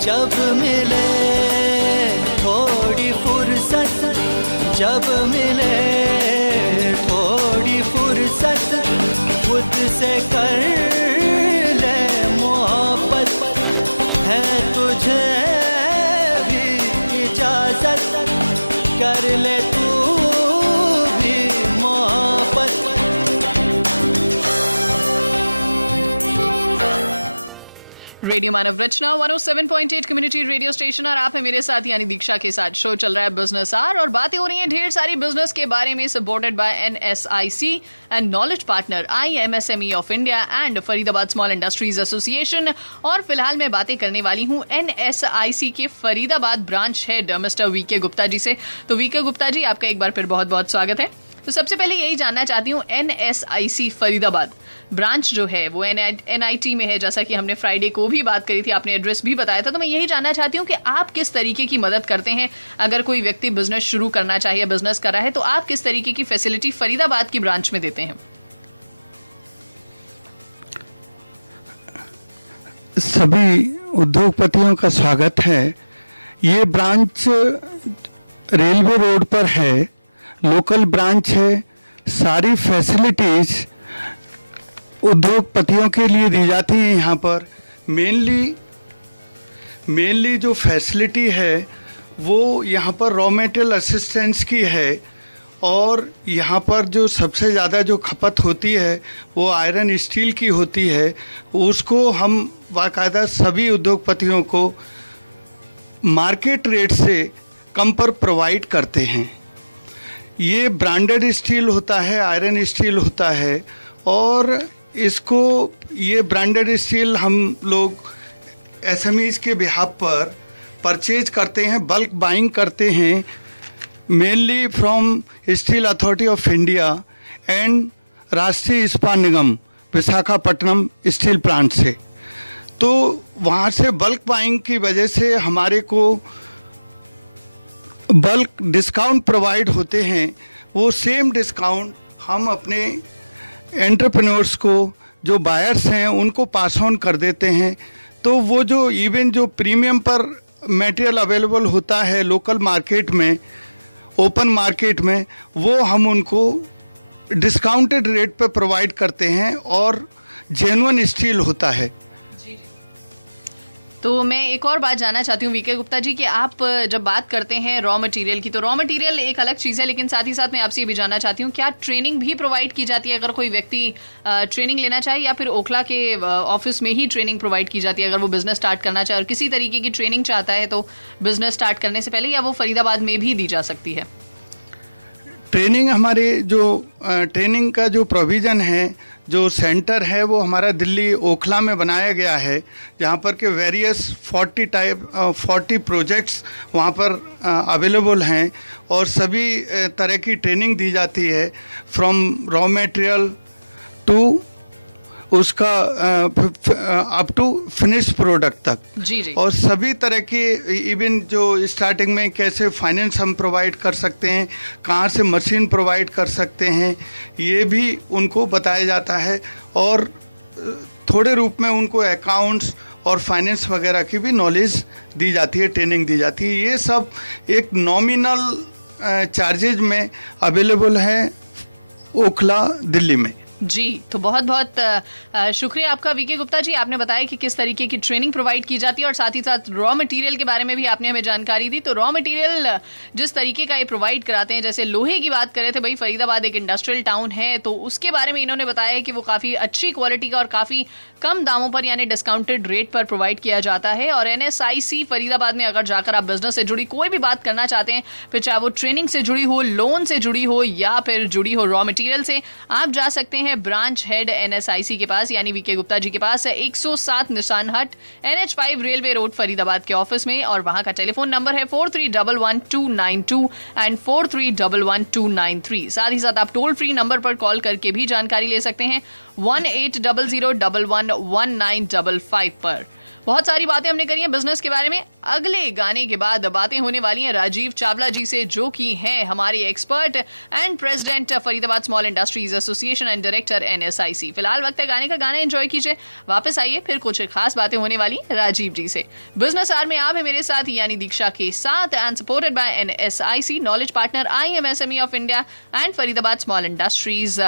जब मिले थोड़ी फुर्सत, जब मिले थोड़ी फुर्सत, खुद से कर ले मोहब्बत, है तुझे भी इजाजत, कर ले तू भी मोहब्बत। Radio Manav Rachna 107.8 community radio station और आप है मेरे साथ यानी दीक्षा के साथ। शो चल रहा है बिजनेस आवर और बातें हो रही हैं ढेर सारी बिजनेस के बारे में, supported by NSIC and knowledge partner IMSME of India and Faridabad small industries association. और फिलहाल मैं बातें करने वाली हूं NSIC के Faridabad branch head mister VK Gupta ji से। तो VK गुप्ता जी, आपका एक बार फिर बहुत बहुत स्वागत है। तो सबसे पहले यही जानना चाहती हूँ, NSIC फरीदाबाद ब्रांच जो है वो NIT में है, जैसा कि हमने फ्राइडे को भी बात करी थी, आपने एड्रेस भी बताया था। तो मैं यही जानना चाहती हूँ कि आप किस तरीके की मदद करते हैं अगर कोई व्यक्ति बिजनेस शुरू करना चाहे, बिजनेस कर रहा है, तो आप किस तरीके की फैसिलिटी फरीदाबाद की ब्रांच में देते हैं? सभी उद्योगपतियों का स्वागत है। ये ब्रांच रेलवे रोड पर है, लोकल ब्रांच है। सारी फैसिलिटीज उद्योगपतियों के लिए दी जाती हैं यहाँ पर। मेनली जो फैसिलिटी है वो यहाँ पर रॉ मटेरियल असिस्टेंस की है, और यहाँ पर जो सबसे ज़्यादा जो खपत होती है वो आयरन स्टील की होती है। उसको हम बाकायदा सभी उद्योगपतियों को मार्केट रेट से कम पर प्रोवाइड करते हैं। ये ब्रांडेड स्टील होता है, आयरन स्टील होता है, और इसको ये ब्रांडेड स्टील हम लोग SMEs के बिहाफ पर परचेज करते हैं, बल्क बाइंग करते हैं, mainly from steel authority of India and राष्ट्रीय इस्पात निगम विशाखापट्टनम स्टील प्लांट से। तो वहाँ से बल्क बाइंग की वजह से हमारे को बल्क डिस्काउंट प्रोवाइड होते हैं। वो सेम डिस्काउंट हम अपने एंटरप्रेन्योर्स को, जो बायर्स हैं, उनको पास ऑन कर देते हैं। तो वो जो इवन जो प्रीमियम पर मटेरियल अवेलेबल होता है लोकल मार्केट में, ओपन मार्केट में, वो हम उनको डिस्काउंटेड रेट पे प्रोवाइड करते हैं और जेन्युइन स्टील होता है। तो मैं एक और बात जानना चाहती हूँ VK गुप्ता जी कि आप जब बात करते हैं रॉ मटेरियल की, तो रॉ मटेरियल एक अलग चीज़ है, लेकिन साथ ही साथ मैं आपसे ये भी जानना चाहती हूँ, क्या ट्रेनिंग भी प्रोवाइड की जाती है अगर कोई व्यक्ति ट्रेनिंग लेना चाहे, या फिर ओखला के ऑफिस में ही ट्रेनिंग प्रोवाइड की जाती है अगर वो बिजनेस स्टार्ट करना चाहे और किसी तरीके की ट्रेनिंग चाहता है तो बिजनेस स्टार्ट करने से पहले, या वो फरीदाबाद में भी दी जा सकती है? ट्रेनिंग हमारे जो ट्रेनिंग का जो प्रोविज़न है, जो सेंटर है, वो हमारा दिल्ली ओखला में बनाया गया है, जहाँ पर के वेरियस 40 प्रोजेक्ट्स वहाँ पर अवेलेबल हैं और सभी तरह की ट्रेनिंग दी जाती है, फ्रॉम रॉ मटेरियल टू उसका अप टू फिनिश प्रोडक्ट तक। जी। और सभी तरह के, इवन जो स्टार्टिंग में कैसे फाइनेंस हम प्रोवाइड कर सकते हैं, कहाँ से मशीन प्रोवाइड कर सकते हैं, ये भी उनको बताया जाता है। और थोड़े रूप में उनको अकाउंट्स और फाइनेंस वगैरह की भी नॉलेज दी जाती है, ट्रेनिंग दी जाती है। ये सब एक नॉमिनल चार्जेज में अवेलेबल है ओखला दिल्ली में। जी, तो बहुत बहुत शुक्रिया आपका VK गुप्ता जी। आपने बताया कि किस तरीके की ट्रेनिंग प्रोवाइड की जाती है और साथ ही साथ रॉ मटेरियल के बारे में भी आपने हमें जानकारी दी। तो रॉ मटेरियल जिस तरीके का ये प्रोवाइड कराते हैं, जैसे लोहे की बात करें थे, भाई फरीदाबाद एक इंडस्ट्रियल टाउन है, तो उसके बारे में इन्होंने बताया है कि वो काफ़ी अच्छी क्वालिटी का और काफ़ी कम दामों पर यानी डिस्काउंटेड रेट पर प्रोवाइड किया जाता है। और NSIC फरीदाबाद में अगर जाकर आप बिजनेस से जुड़ी कोई भी बात करना चाहते हैं, फिर चाहे वो ट्रेनिंग से जुड़ी हो, लोन से जुड़ी हो, या फिर जुड़ी हो रॉ मटेरियल से, आप जा सकते हैं ब्रांच हेड NSIC के पास यानी VK गुप्ता जी के पास, 107 निशान हट, NH5 रेलवे रोड फरीदाबाद के ऑफिस में। और वहां का टेलीफोन नंबर है 4311-292 एंड 4311-293। साथ ही साथ आप टोल फ्री नंबर पर कॉल करके भी जानकारी ले सकते हैं 1800-11-1955 पर। बहुत सारी बातें हमने करी हैं बिजनेस के बारे में। अगले गाने के बाद बातें होने वाली हैं राजीव चावला जी से, जो कि हैं हमारे expert and president Faridabad small industries association and director NSIC। फिलहाल वक्त है गाने का, गाना एंजॉय कीजिए, वापस आइए, फिर कुछ खास बातें होने वाली राजीव जी से। बिजनेस आवर में आप है मेरे साथ यानी दीक्षा के साथ and supported by NSIC, knowledge partner IMSME of India and Faridabad small industries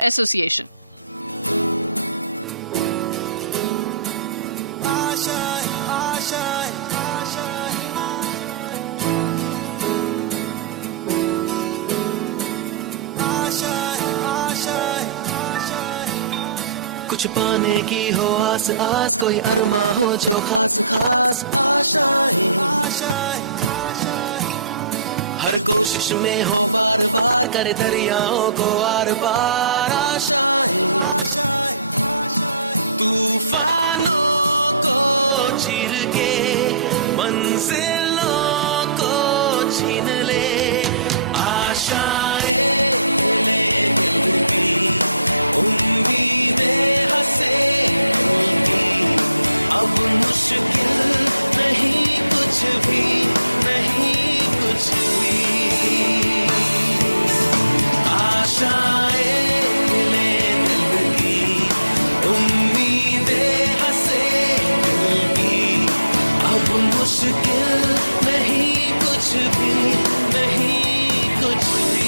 association. कुछ पाने की हो आस आस, कोई अरमा हो जो खास खास आशाएं, हर कोशिश में हो बार बार, करे दरियाओं को आर पार आशाएं, तूफानों को चीर के मंजिलों को छीन ले, आशाएं ले दिल की, उम्मीदें हंसे दिल की, अब मुश्किल नहीं कुछ भी, नहीं कुछ भी, आशाएं ले दिल की, उम्मीदें हंसे दिल की, अब मुश्किल नहीं कुछ भी, नहीं कुछ भी।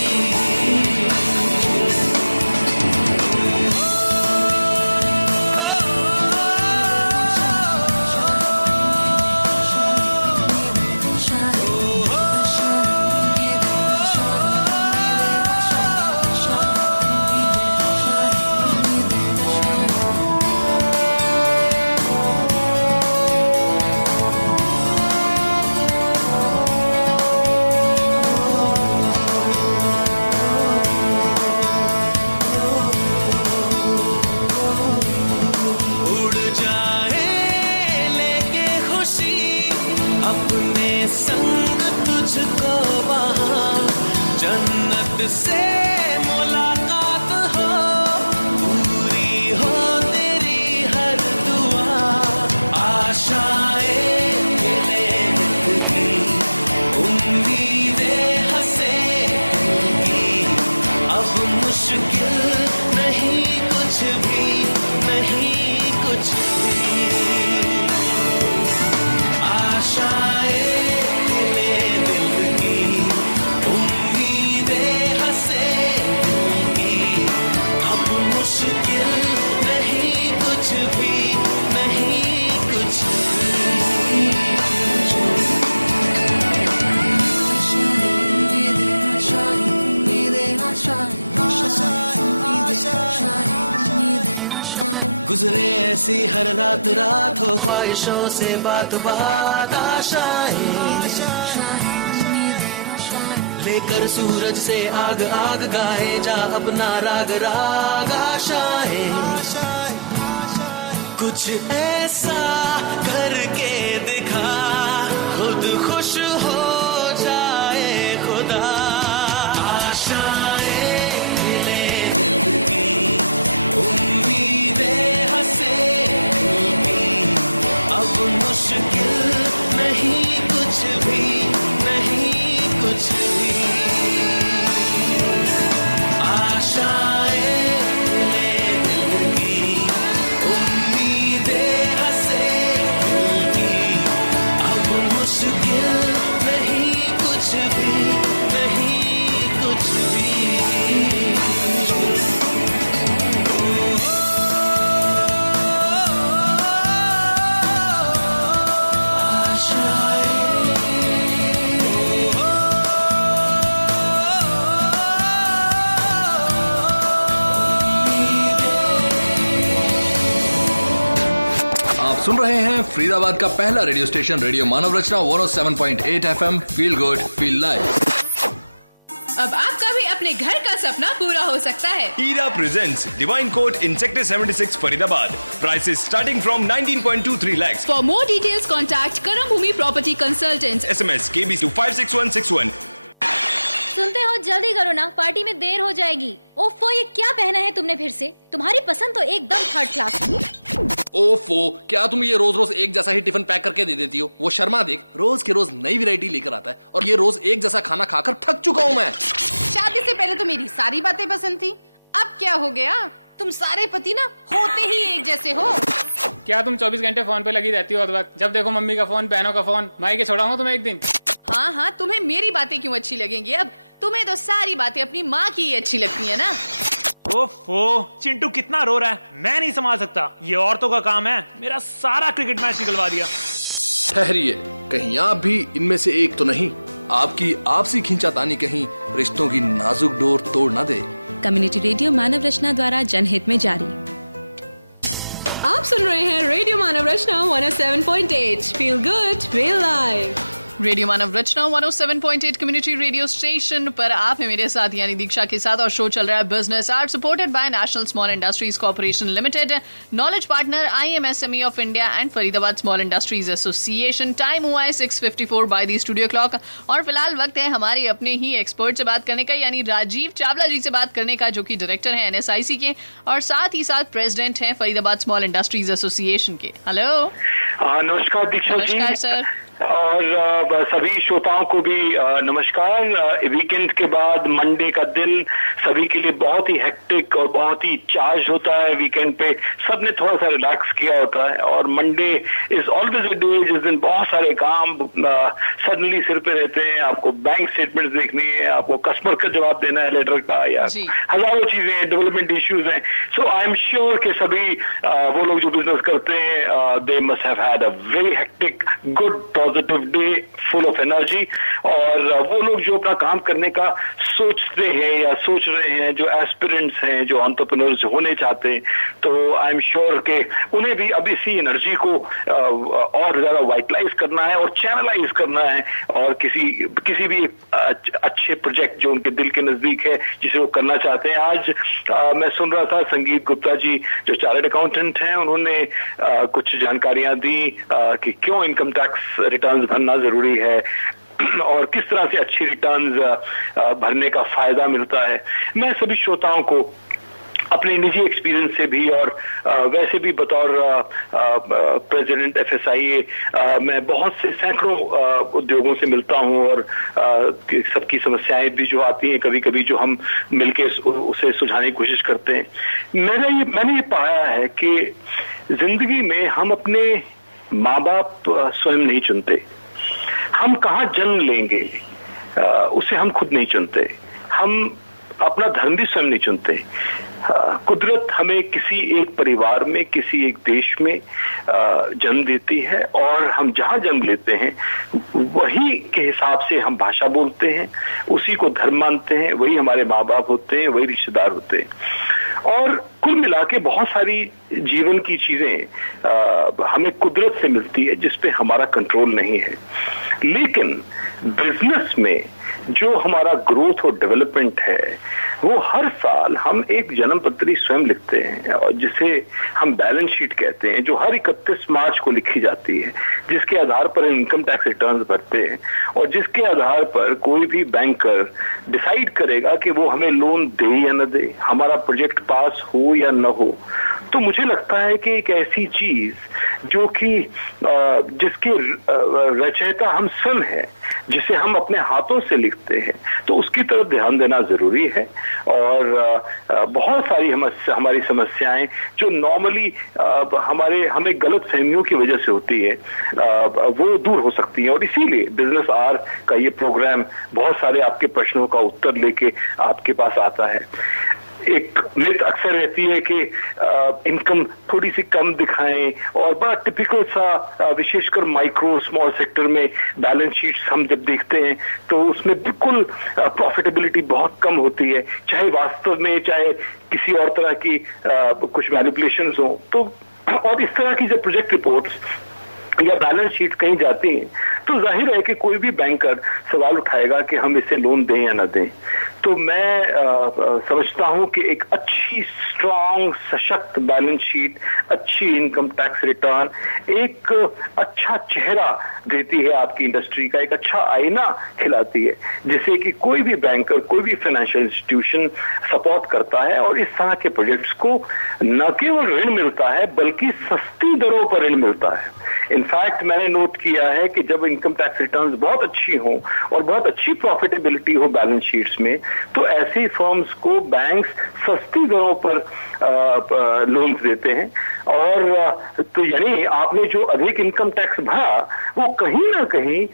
उड़ जाए लेके खुशी अपने संग तुझको वहाँ, जन्नत से मुलाकात हो, पूरी हो तेरी हर दुआ, आशाएं ले दिल की, उम्मीदें हंसे दिल की, अब मुश्किल नहीं कुछ भी, नहीं कुछ भी, आशाएं ले दिल की, उम्मीदें हंसे दिल की, अब मुश्किल नहीं कुछ भी, नहीं कुछ भी। गुजरे ऐसी हर रात रात, हो ख्वाहिशों से बात बात, आशाएं लेकर सूरज से आग आग, गाए जा अपना राग राग, आशाएं कुछ ऐसा करके दिखा, खुद खुश हो जाए खुदा, आशाएं ले दिल की, उम्मीदें हंसे दिल की, अब मुश्किल नहीं कुछ भी, नहीं कुछ भी, आशाएं ले दिल की, उम्मीदें हंसे दिल की, अब मुश्किल नहीं कुछ भी, नहीं कुछ भी। आप सुन रहे हैं फरीदाबाद का पहला radio station radio Manav Rachna 107.8 FM, feel good feel live. अब आपका भी अपने घर का सपना पूरा हो सकता है। Era presents Divine Court in Sector 76 Faridabad. Prices starting from 19.23 lakhs. For more details, contact Karam Bhumi Property Consultants. SMS KB to 56161. सुनते हो, जल्दी करो ना, पार्टी में देर हो जाएगी। ओफो, ये क्या पहना है तुमने फिर से? तुम्हारी पसंद तो एकदम थर्ड क्लास है। ओफो, क्या तुम ये रोज रोज एक जैसा ही टिफिन पैक करके दे देती हो? वो शर्मा देख, रोज के रोज नई वैरायटी लेकर आता है और ये रोज एक जैसा खाना खाकर थक चुका हूँ मैं। शादी से पहले तो मेरी सारी बातें पसंद थी, अब क्या हो गया? तुम सारे पति ना होते ही एक जैसे हो। क्या तुम 24 घंटे फोन पे लगी रहती हो हर वक्त? जब देखो मम्मी का फोन, बहनों का फोन। माई के छोड़ाऊंगा तुम्हें एक दिन। हाँ हाँ, तुम्हें मेरी बातें क्यों अच्छी लगेंगी? अब तुम्हें तो सारी बातें अपनी माँ की ही अच्छी लगती है ना। ओफो, चिंटू कितना रो रहा है, मैं नहीं संभाल सकता, ये औरतों का काम है। मेरा सारा क्रिकेट मैच निकलवा दिया। ठहरिए, कहीं आप भी इनमें से एक तो नहीं? आपकी आपसी खींचातानी कहीं रिश्तों की नाजुक डोर तोड़ ना दे। कम्युनिटी रेडियो मानव रचना द्वारा जनहित में जारी। आप सुन रहे हैं radio Manav Rachna 107.8। Feel good, feel live. Radio Manav Rachna 107.8 community radio station पर आप हैं मेरे साथ यानी दीक्षा के साथ, और शो चल रहा है business art, supported by National Small Industries Corporation limited, knowledge partner IMSME of India and Faridabad small industries association. Time हुआ है 6:54 बाय द स्टूडियो क्लॉक, और फिलहाल वक्त है हमारे अपने ही एक्सपर्ट से बात करने का, यानी राजीव चावला जी से बात करने का, जो कि डायरेक्टर हैं NSIC के और साथ ही साथ प्रेसिडेंट हैं फरीदाबाद स्मॉल इंडस्ट्रीज एसोसिएशन के। हेलो। नमस्कार दीक्षा जी। नमस्कार सर। और सभी श्रोताओं को भी नमस्कार। वीकेंड के बाद मंडे का दिन सभी के लिए बहुत ही हेक्टिक और बहुत ही चार्ज होता है। वीकेंड पे सबने थोड़ा सा रिलैक्स किया होता है, और Monday is always a day जिस दिन बहुत सारे काम सडनली सिर पे रहते हैं। आपको बैंक स्टेटमेंट्स देखनी है, आपको कस्टमर का जवाब देना है लेटर का, या हजारों चीजें हैं, डेवलपमेंट इश्यूज हैं। सो आई एम श्योर कि सभी वो लोग जो बिजनेस करते हैं they must have had a very hectic good positive day full of energy. और वो लोग जो अपना काम करने का सोचते हैं या सोच रहे हैं, जो एस्पिरेंट्स हैं, जो एंटरप्रेन्योर्स होने चाहते हैं, तो आई एम श्योर कि उन्हें भी अब इसी एनर्जी को और ज्यादा वाइटलाइज करना है और चैनलाइज करना है, और किसी भी अच्छे प्रोजेक्ट जो उनके दिल के नजदीक है जिसे वो करना चाहते हैं। आज मैं सुन रहा था संगीत गुप्ता जी जो चार्टर्ड अकाउंटेंट हैं, उन्होंने कुछ जानकारियां दी कि क्यों इनकम टैक्स रिटर्न्स भरना जरूरी है और किस तरह से अच्छी रिटर्न्स भरने का फायदा मिलता है। मैं सभी श्रोताओं को अपने निजी एक्सपीरियंस से भी और वैसे भी बतौर प्रेसिडेंट FSIA मैं बहुत से सैकड़ों उद्योगों से मिलता हूं, और सबकी समस्याएं भी जो आती हैं कभी कभी जो हम मिलके उसे सुलझाने की कोशिश करते हैं। मैंने ये पाया है कि जिंदगी में हम अपने माँ बाप स्वयं नहीं चुनते, हम कहाँ जन्म लेंगे उसे हम खुद नहीं चुनते, हम अपना धर्म भी स्वयं नहीं चुनते। कुदरत हमें किसी एक परिवार में, किसी एक देश में जन्म देती है, और हम जहाँ जन्म लेते हैं वही के हिसाब से हम भाषा बोलते हैं, उसी को धर्म मानते हैं, वही हमारे माँ बाप होते हैं, वही रिश्तेदार होते हैं। और कुल मिला के बहुत सारी जीवन की चीजें हमें कुदरत से मिलती है जिस पे हमारा कंट्रोल नहीं है। लेकिन बिजनेस में जो हमारा ग्रोथ और डेवलपमेंट है वो हर साल हम एक जन्म पत्री स्वयं लिखते हैं, और जिसे हम बैलेंस शीट कहते हैं, जो हर 31 मार्च को लिखी जाती है, जिसके आधार पर इनकम टैक्स रिटर्न्स भरते हैं, और जिसके आधार पर कोई भी बैंकर डिसाइड करेगा कि वो हमें लोन दे या न दे, हमारा प्रोजेक्ट पास हो या न हो। तो मुझे लगता है कि एक ऐसी चीज जो कि जिसके रचयिता हम स्वयं हैं, जिसे हम अपने हाथों से लिखते हैं, तो उसकी तरफ ध्यान देना जरूरी है। और बहुत सारी हमारी समस्याएं जो नॉर्मली हमें गलत फहमियों की वजह से होती है वो दूर हो सकती है। और इसीलिए बिजनेस आर का ये प्रोग्राम बहुत सारे आपके प्रश्नों का उत्तर लेके आपके पास आता है। एक मिथ अक्सर रहती है कि इनकम थोड़ी सी कम दिखाएं, और बड़ा टिपिकल सा विशेषकर माइक्रो स्मॉल सेक्टर में बैलेंस शीट्स हम जब देखते हैं तो उसमें बिल्कुल प्रॉफिटेबिलिटी बहुत कम होती है, चाहे वास्तव में चाहे किसी और तरह की कुछ मैनिपुलेशंस हो। तो और इस तरह की जब प्रोजेक्ट रिपोर्ट्स या बैलेंस शीट कहीं जाती हैं तो जाहिर है कि कोई भी बैंकर सवाल उठाएगा कि हम इसे लोन दें या ना दें। तो मैं समझता हूं कि एक अच्छी स्ट्रांग सशक्त बैलेंस शीट, अच्छी इनकम टैक्स रिटर्न एक अच्छा चेहरा देती है आपकी इंडस्ट्री का, एक अच्छा आईना खिलाती है जिसे कि कोई भी बैंकर, कोई भी फाइनेंशियल इंस्टीट्यूशन सपोर्ट करता है और इस तरह के प्रोजेक्ट्स को न केवल ऋण मिलता है बल्कि सस्ती दरों पर ऋण मिलता है। इनफैक्ट मैंने नोट किया है कि जब इनकम टैक्स रिटर्न्स बहुत अच्छी हो और बहुत अच्छी प्रॉफिटेबिलिटी हो बैलेंस शीट्स में, तो ऐसी फर्म्स को बैंक्स सस्ती दरों पर लोन्स देते हैं। और तो यानी आपने जो अधिक इनकम टैक्स भरा वो कहीं ना कहीं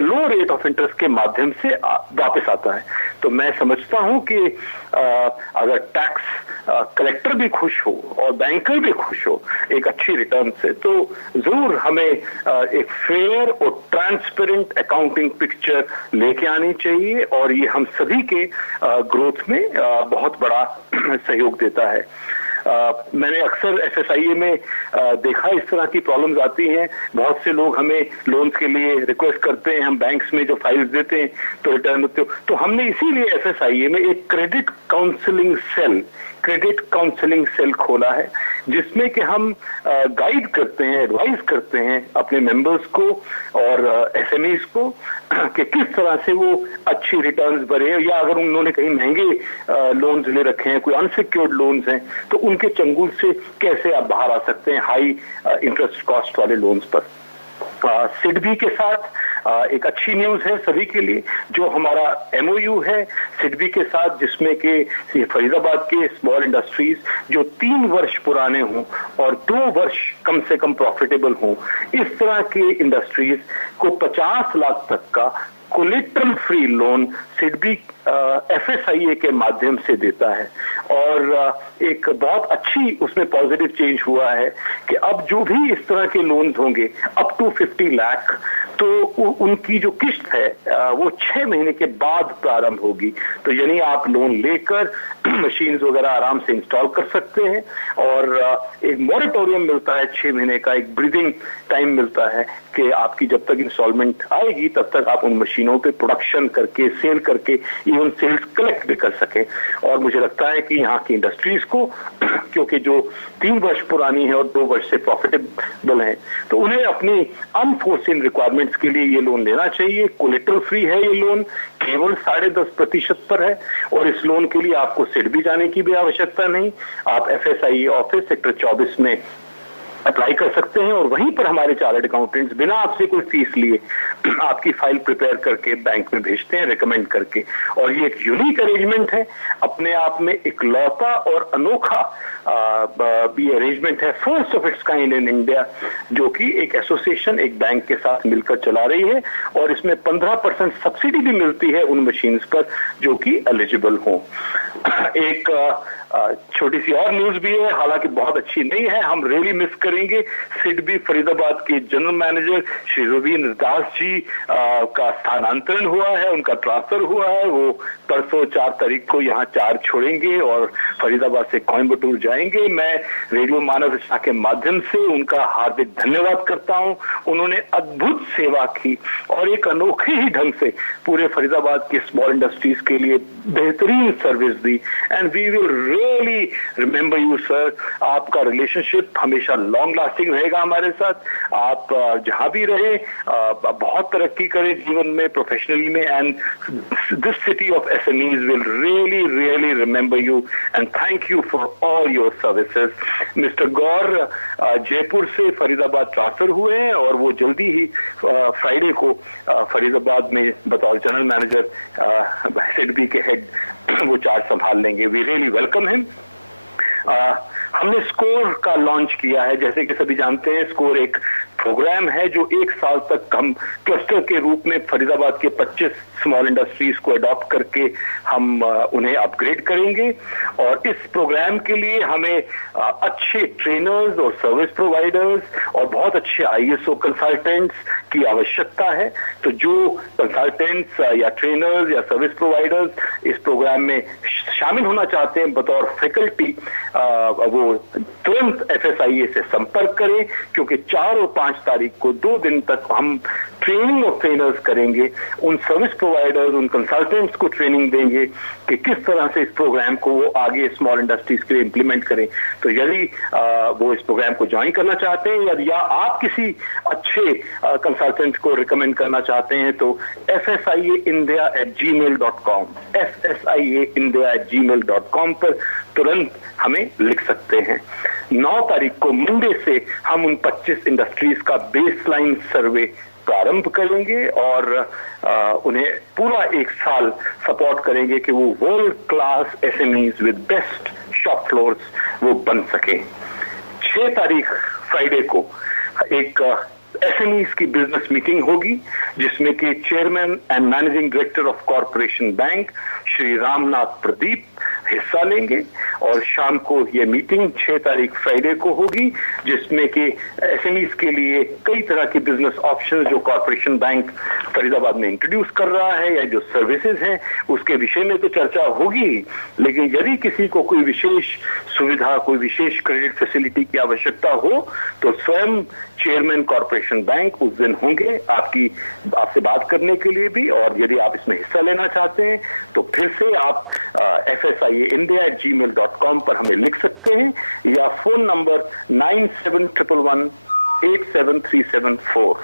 लो रेट ऑफ इंटरेस्ट के माध्यम से वापस आता है। तो मैं समझता हूं कि अगर टैक्स कलेक्टर भी खुश हो और बैंकर भी खुश हो एक अच्छी रिटर्न से, तो जरूर हमें एक फेयर और ट्रांसपेरेंट अकाउंटिंग पिक्चर लेके आनी चाहिए और ये हम सभी के ग्रोथ में बहुत बड़ा सहयोग देता है। मैंने अक्सर एफएसआईए में देखा इस तरह की प्रॉब्लम्स आती हैं। बहुत से लोग हमें लोन्स के लिए रिक्वेस्ट करते हैं, हम बैंक्स में जो फाइल्स देते हैं तो रिटर्न देते हो, तो हमने इसीलिए एफएसआईए में एक क्रेडिट काउंसलिंग सेल खोला है जिसमें कि हम गाइड करते हैं, एडवाइस करते हैं अपने मेंबर्स को और एसएमईज को कि किस तरह से वो अच्छी रिटर्न्स भरे, या अगर उन्होंने कहीं महंगे लोन्स ले रखे हैं, कोई अनसिक्योर्ड लोन्स हैं, तो उनके चंगुल से कैसे आप बाहर आ सकते हैं हाई इंटरेस्ट कॉस्ट वाले लोन्स पर। सिडबी के साथ एक अच्छी न्यूज है सभी के लिए, जो हमारा एमओयू है सिडबी के साथ, जिसमें कि फरीदाबाद के स्मॉल इंडस्ट्रीज जो 3 वर्ष पुराने हों और 2 वर्ष कम से कम प्रॉफिटेबल हों, इस तरह के इंडस्ट्रीज को 50 लाख तक का कोलेटरल फ्री लोन सिडबी एफएसआईए के माध्यम से देता है। और एक बहुत अच्छी उसमें पॉजिटिव चेंज हुआ है कि अब जो भी इस तरह के लोन्स होंगे अप टू 50 लाख, तो उनकी जो किस्त है वो 6 महीने के बाद प्रारंभ होगी। तो यानी आप लोन लेकर मशीन्स वगैरह आराम से इंस्टॉल कर सकते हैं और एक मॉरेटोरियम मिलता है 6 महीने का, एक ब्रीदिंग टाइम मिलता है कि आपकी जब तक इंस्टॉलमेंट आएगी तब तक आप उन मशीनों पे प्रोडक्शन करके, सेल करके, इवन सेल्स कलेक्ट भी कर सकें। और मुझे लगता है कि यहाँ की इंडस्ट्रीज को क्योंकि जो 3 वर्ष पुरानी है और 2 वर्ष से प्रॉफिटेबल है, तो उन्हें अपनी अनफोर्सिन रिक्वायरमेंट्स के लिए ये लोन लेना चाहिए। कोलेटरल फ्री है ये लोन, केवल 7.5% पर है और इस लोन के लिए आपको सिडबी जाने की भी आवश्यकता नहीं। आप एफएसआईए ऑफिस सेक्टर 24 में अप्लाई कर सकते हैं और वहीं पर हमारे चार्टर्ड अकाउंटेंट्स बिना आपसे कोई फीस लिए आपकी फाइल प्रिपेयर करके बैंक में भेजते हैं रिकमेंड करके। और ये एक यूनिक अरेंजमेंट है, अपने आप में इकलौता और अनोखा भी अरेंजमेंट है, first of its kind in India, जो कि एक एसोसिएशन एक बैंक के साथ मिलकर चला रही है और इसमें 15% सब्सिडी भी मिलती है उन मशीन्स पर जो कि एलिजिबल हो। एक छोटी सी और न्यूज भी है, हालांकि बहुत अच्छी नहीं है, हम रियली मिस करेंगे। सिडबी फरीदाबाद के जनरल मैनेजर श्री रविंद्र दास जी का स्थानांतरण हुआ है, उनका ट्रांसफर हुआ है। वो परसों 4 तारीख को यहाँ 4 छोड़ेंगे और फरीदाबाद से कोयम्बटूर जाएंगे। मैं रेडियो मानव रचना के माध्यम से उनका हार्दिक धन्यवाद करता हूँ। उन्होंने अद्भुत सेवा की और एक अनोखे ही ढंग से पूरे फरीदाबाद के स्मॉल इंडस्ट्रीज के लिए बेहतरीन सर्विस दी and we will really remember you sir. आपका रिलेशनशिप हमेशा लॉन्ग लास्टिंग रहेगा हमारे साथ। आप जहां भी रहे बहुत तरक्की करें जीवन में, प्रोफेशनली में, and this city of SMEs will really remember you and thank you for all your services. Mister Gaur Jaipur से फरीदाबाद ट्रांसफर हुए हैं और वो जल्दी ही फ्राइडे को फरीदाबाद में बतौर जनरल मैनेजर सिडबी के हेड वो चार्ज संभाल लेंगे। We really welcome him. हमने स्कोर का लॉन्च किया है, जैसे कि सभी जानते हैं स्कोर एक प्रोग्राम है जो 1 साल तक हम क्लस्टर के रूप में फरीदाबाद के 25 स्मॉल इंडस्ट्रीज को अडॉप्ट करके हम उन्हें अपग्रेड करेंगे। और इस प्रोग्राम के लिए हमें अच्छे ट्रेनर्स और सर्विस प्रोवाइडर्स और बहुत अच्छे आईएसओ कंसल्टेंट्स की आवश्यकता है। तो जो कंसल्टेंट्स या ट्रेनर्स या सर्विस प्रोवाइडर्स इस प्रोग्राम में शामिल होना चाहते हैं बतौर फैकल्टी, वो तुरंत एफएसआईए से संपर्क करें, क्योंकि 4 और 5 तारीख को 2 दिन तक हम ट्रेनिंग ऑफ ट्रेनर्स करेंगे, उन सर्विस प्रोवाइडर्स, उन कंसल्टेंट्स को ट्रेनिंग देंगे कि किस तरह से इस प्रोग्राम को वो आगे स्मॉल इंडस्ट्रीज के लिए इम्प्लीमेंट करें। तो यदि वो इस प्रोग्राम को ज्वाइन करना चाहते हैं या आप किसी अच्छे कंसल्टेंट को रिकमेंड करना चाहते हैं तो fsiaindia@gmail.com fsiaindia@gmail.com पर तुरंत हमें लिख सकते हैं। 9 तारीख को मंडे से हम उन 25 इंडस्ट्रीज का बेसलाइन सर्वे प्रारंभ करेंगे और उन्हें पूरा 1 साल सपोर्ट करेंगे कि वो world class SMEs with best shop floors वो बन सके। 6 तारीख फ्राइडे को एक एसएमईज की बिजनेस मीटिंग होगी जिसमें कि chairman and managing director of corporation bank Shri Ramnath Pradeep हिस्सा लेंगे और शाम को ये मीटिंग 6 तारीख फ्राइडे को होगी जिसमें कि एसएमईज के लिए कई तरह की बिजनेस ऑप्शंस जो कॉरपोरेशन बैंक फरीदाबाद में इंट्रोड्यूस कर रहा है या जो सर्विसेज हैं उसके विषय में तो चर्चा होगी, लेकिन यदि किसी को कोई विशेष सुविधा, कोई विशेष क्रेडिट फैसिलिटी की आवश्यकता हो तो स्वयं चेयरमैन कॉरपोरेशन बैंक उस दिन होंगे आपसे बात करने के लिए भी। और यदि आप इसमें हिस्सा लेना चाहते हैं तो फिर से आप fsiaindia@gmail.com पर हमें लिख सकते हैं या फोन नंबर 9711-87374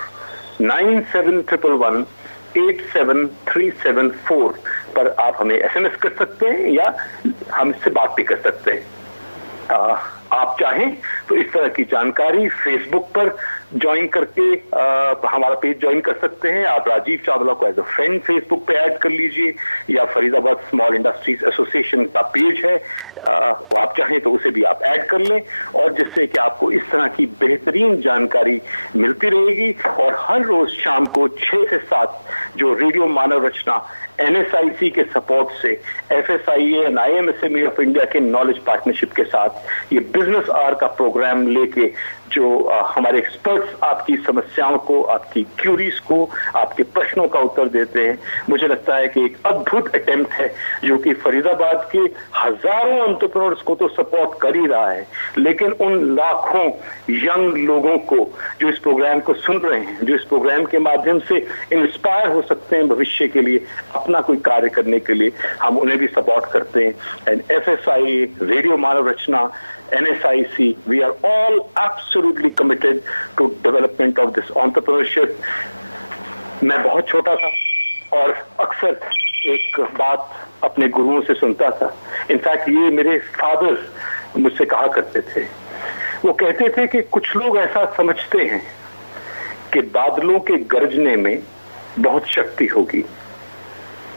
9711-87374 पर आप हमें SMS कर सकते हैं या हमसे बात भी कर सकते हैं। आप चाहें तो इस तरह की जानकारी फेसबुक पर ज्वाइन करके हमारा पेज ज्वाइन कर सकते हैं। आप राजीव चावला को एज अ फ्रेंड फेसबुक पे ऐड कर लीजिए या फरीदाबाद स्मॉल इंडस्ट्रीज एसोसिएशन का पेज है तो आप चाहें तो उसे भी आप ऐड कर लें और जिससे कि आपको इस तरह की बेहतरीन जानकारी मिलती रहेगी। और हर रोज शाम को 6 से 7 जो रेडियो मानव रचना NSIC के सपोर्ट से FSIA and IMSME of India के नॉलेज पार्टनरशिप के साथ ये बिजनेस आवर का प्रोग्राम लेके जो हमारे एक्सपर्ट्स आपकी समस्याओं को, आपकी क्यूरीज को, आपके प्रश्नों का उत्तर देते हैं, मुझे लगता है कि एक अद्भुत अटेम्प्ट है जो कि फरीदाबाद के हजारों एंटरप्रेन्योर्स को तो सपोर्ट कर ही रहा है, लेकिन उन लाखों यंग लोगों को जो इस प्रोग्राम को सुन रहे हैं, जो इस प्रोग्राम के माध्यम से इंस्पायर हो सकते हैं भविष्य के लिए अपना कोई कार्य करने के लिए, हम उन्हें भी सपोर्ट करते हैं। And FSIA, radio Manav Rachna, NSIC, we are all absolutely committed to development of this entrepreneurship। मैं बहुत छोटा था और अक्सर एक बात अपने गुरुओं से सुनता था, इनफैक्ट ये मेरे फादर मुझसे कहा करते थे। वो कहते थे कि कुछ लोग ऐसा समझते हैं कि बादलों के गरजने में बहुत शक्ति होगी,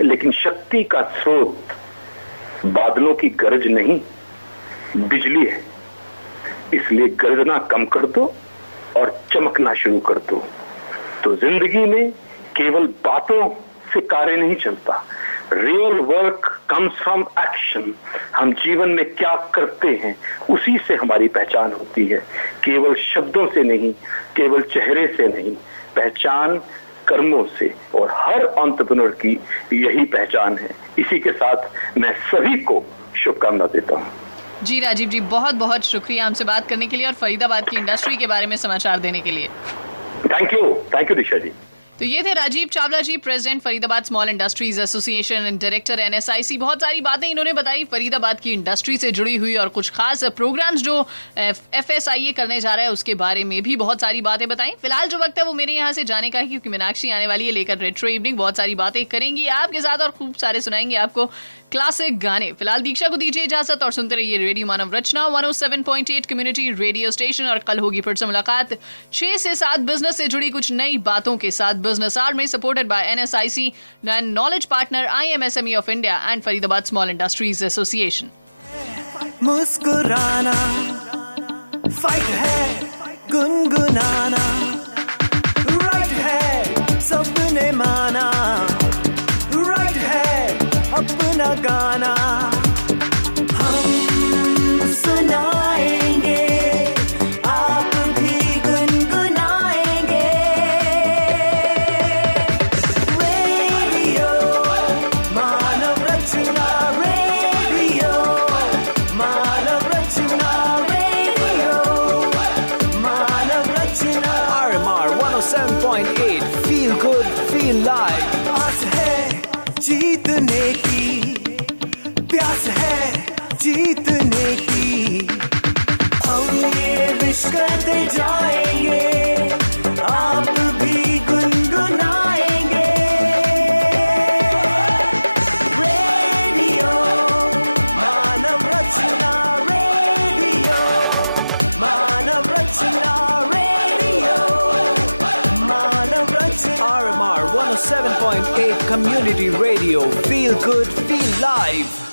लेकिन शक्ति का स्रोत बादलों की गरज नहीं, बिजली है। इसलिए गरजना कम कर दो और चमकना शुरू कर दो। तो जिंदगी में केवल बातों से कार्य नहीं चलता, real work comes from action. हम जीवन में क्या करते हैं उसी से हमारी पहचान होती है, केवल शब्दों से नहीं, केवल चेहरे से नहीं, पहचान कर्मों से। और हर एंटरप्रेन्योर की यही पहचान है। इसी के साथ मैं सभी को शुभकामना देता हूँ। जी राजीव जी, बहुत बहुत शुक्रिया हमसे बात करने के लिए और फरीदाबाद की इंडस्ट्री के बारे में समाचार देने के लिए। Thank you Disha ji. तो ये थे Rajiv Chawla ji, president Faridabad small industries association and director NSIC। बहुत सारी बातें इन्होंने बताई फरीदाबाद की इंडस्ट्री से जुड़ी हुई और कुछ खास प्रोग्राम्स जो FSIA करने जा रहा है उसके बारे में भी बहुत सारी बातें बताई। फिलहाल जो वक्त है वो मेरे यहाँ से जाने का है क्योंकि मीनाक्षी आने वाली है लेकर रेट्रो इवनिंग। बहुत सारी बातें करेंगी आपके साथ और खूब सारे सुनाएंगे आपको क्लासिक गाने। फिलहाल दीक्षा को दीजिए इजाजत और सुनते रहिए radio Manav Rachna 107.8 community radio station. और कल होगी फिर से मुलाकात 6 से 7 बिजनेस से जुड़ी कुछ नई बातों के साथ बिजनेस आवर में, supported by NSIC and knowledge partner IMSME of India and Faridabad small industries association. मुस्कुराना फाइट है, गुनगुनाना राइट है, सबने माना राइट है, अपना गाना हम सुनाएंगे, आप भी गुनगुनाएंगे। रेडियो मानव रचना, रेडियो मानव रचना, radio Manav Rachna. 107.8 feel good feel live. आस है जीतने की, प्यास है जीतने की, हम ये विश करते जाएंगे, आप भी गुनगुनाएंगे। रेडियो मानव रचना, रेडियो मानव रचना, रेडियो मानव रचना। RMR 107.8 Community Radio, feel good, feel live।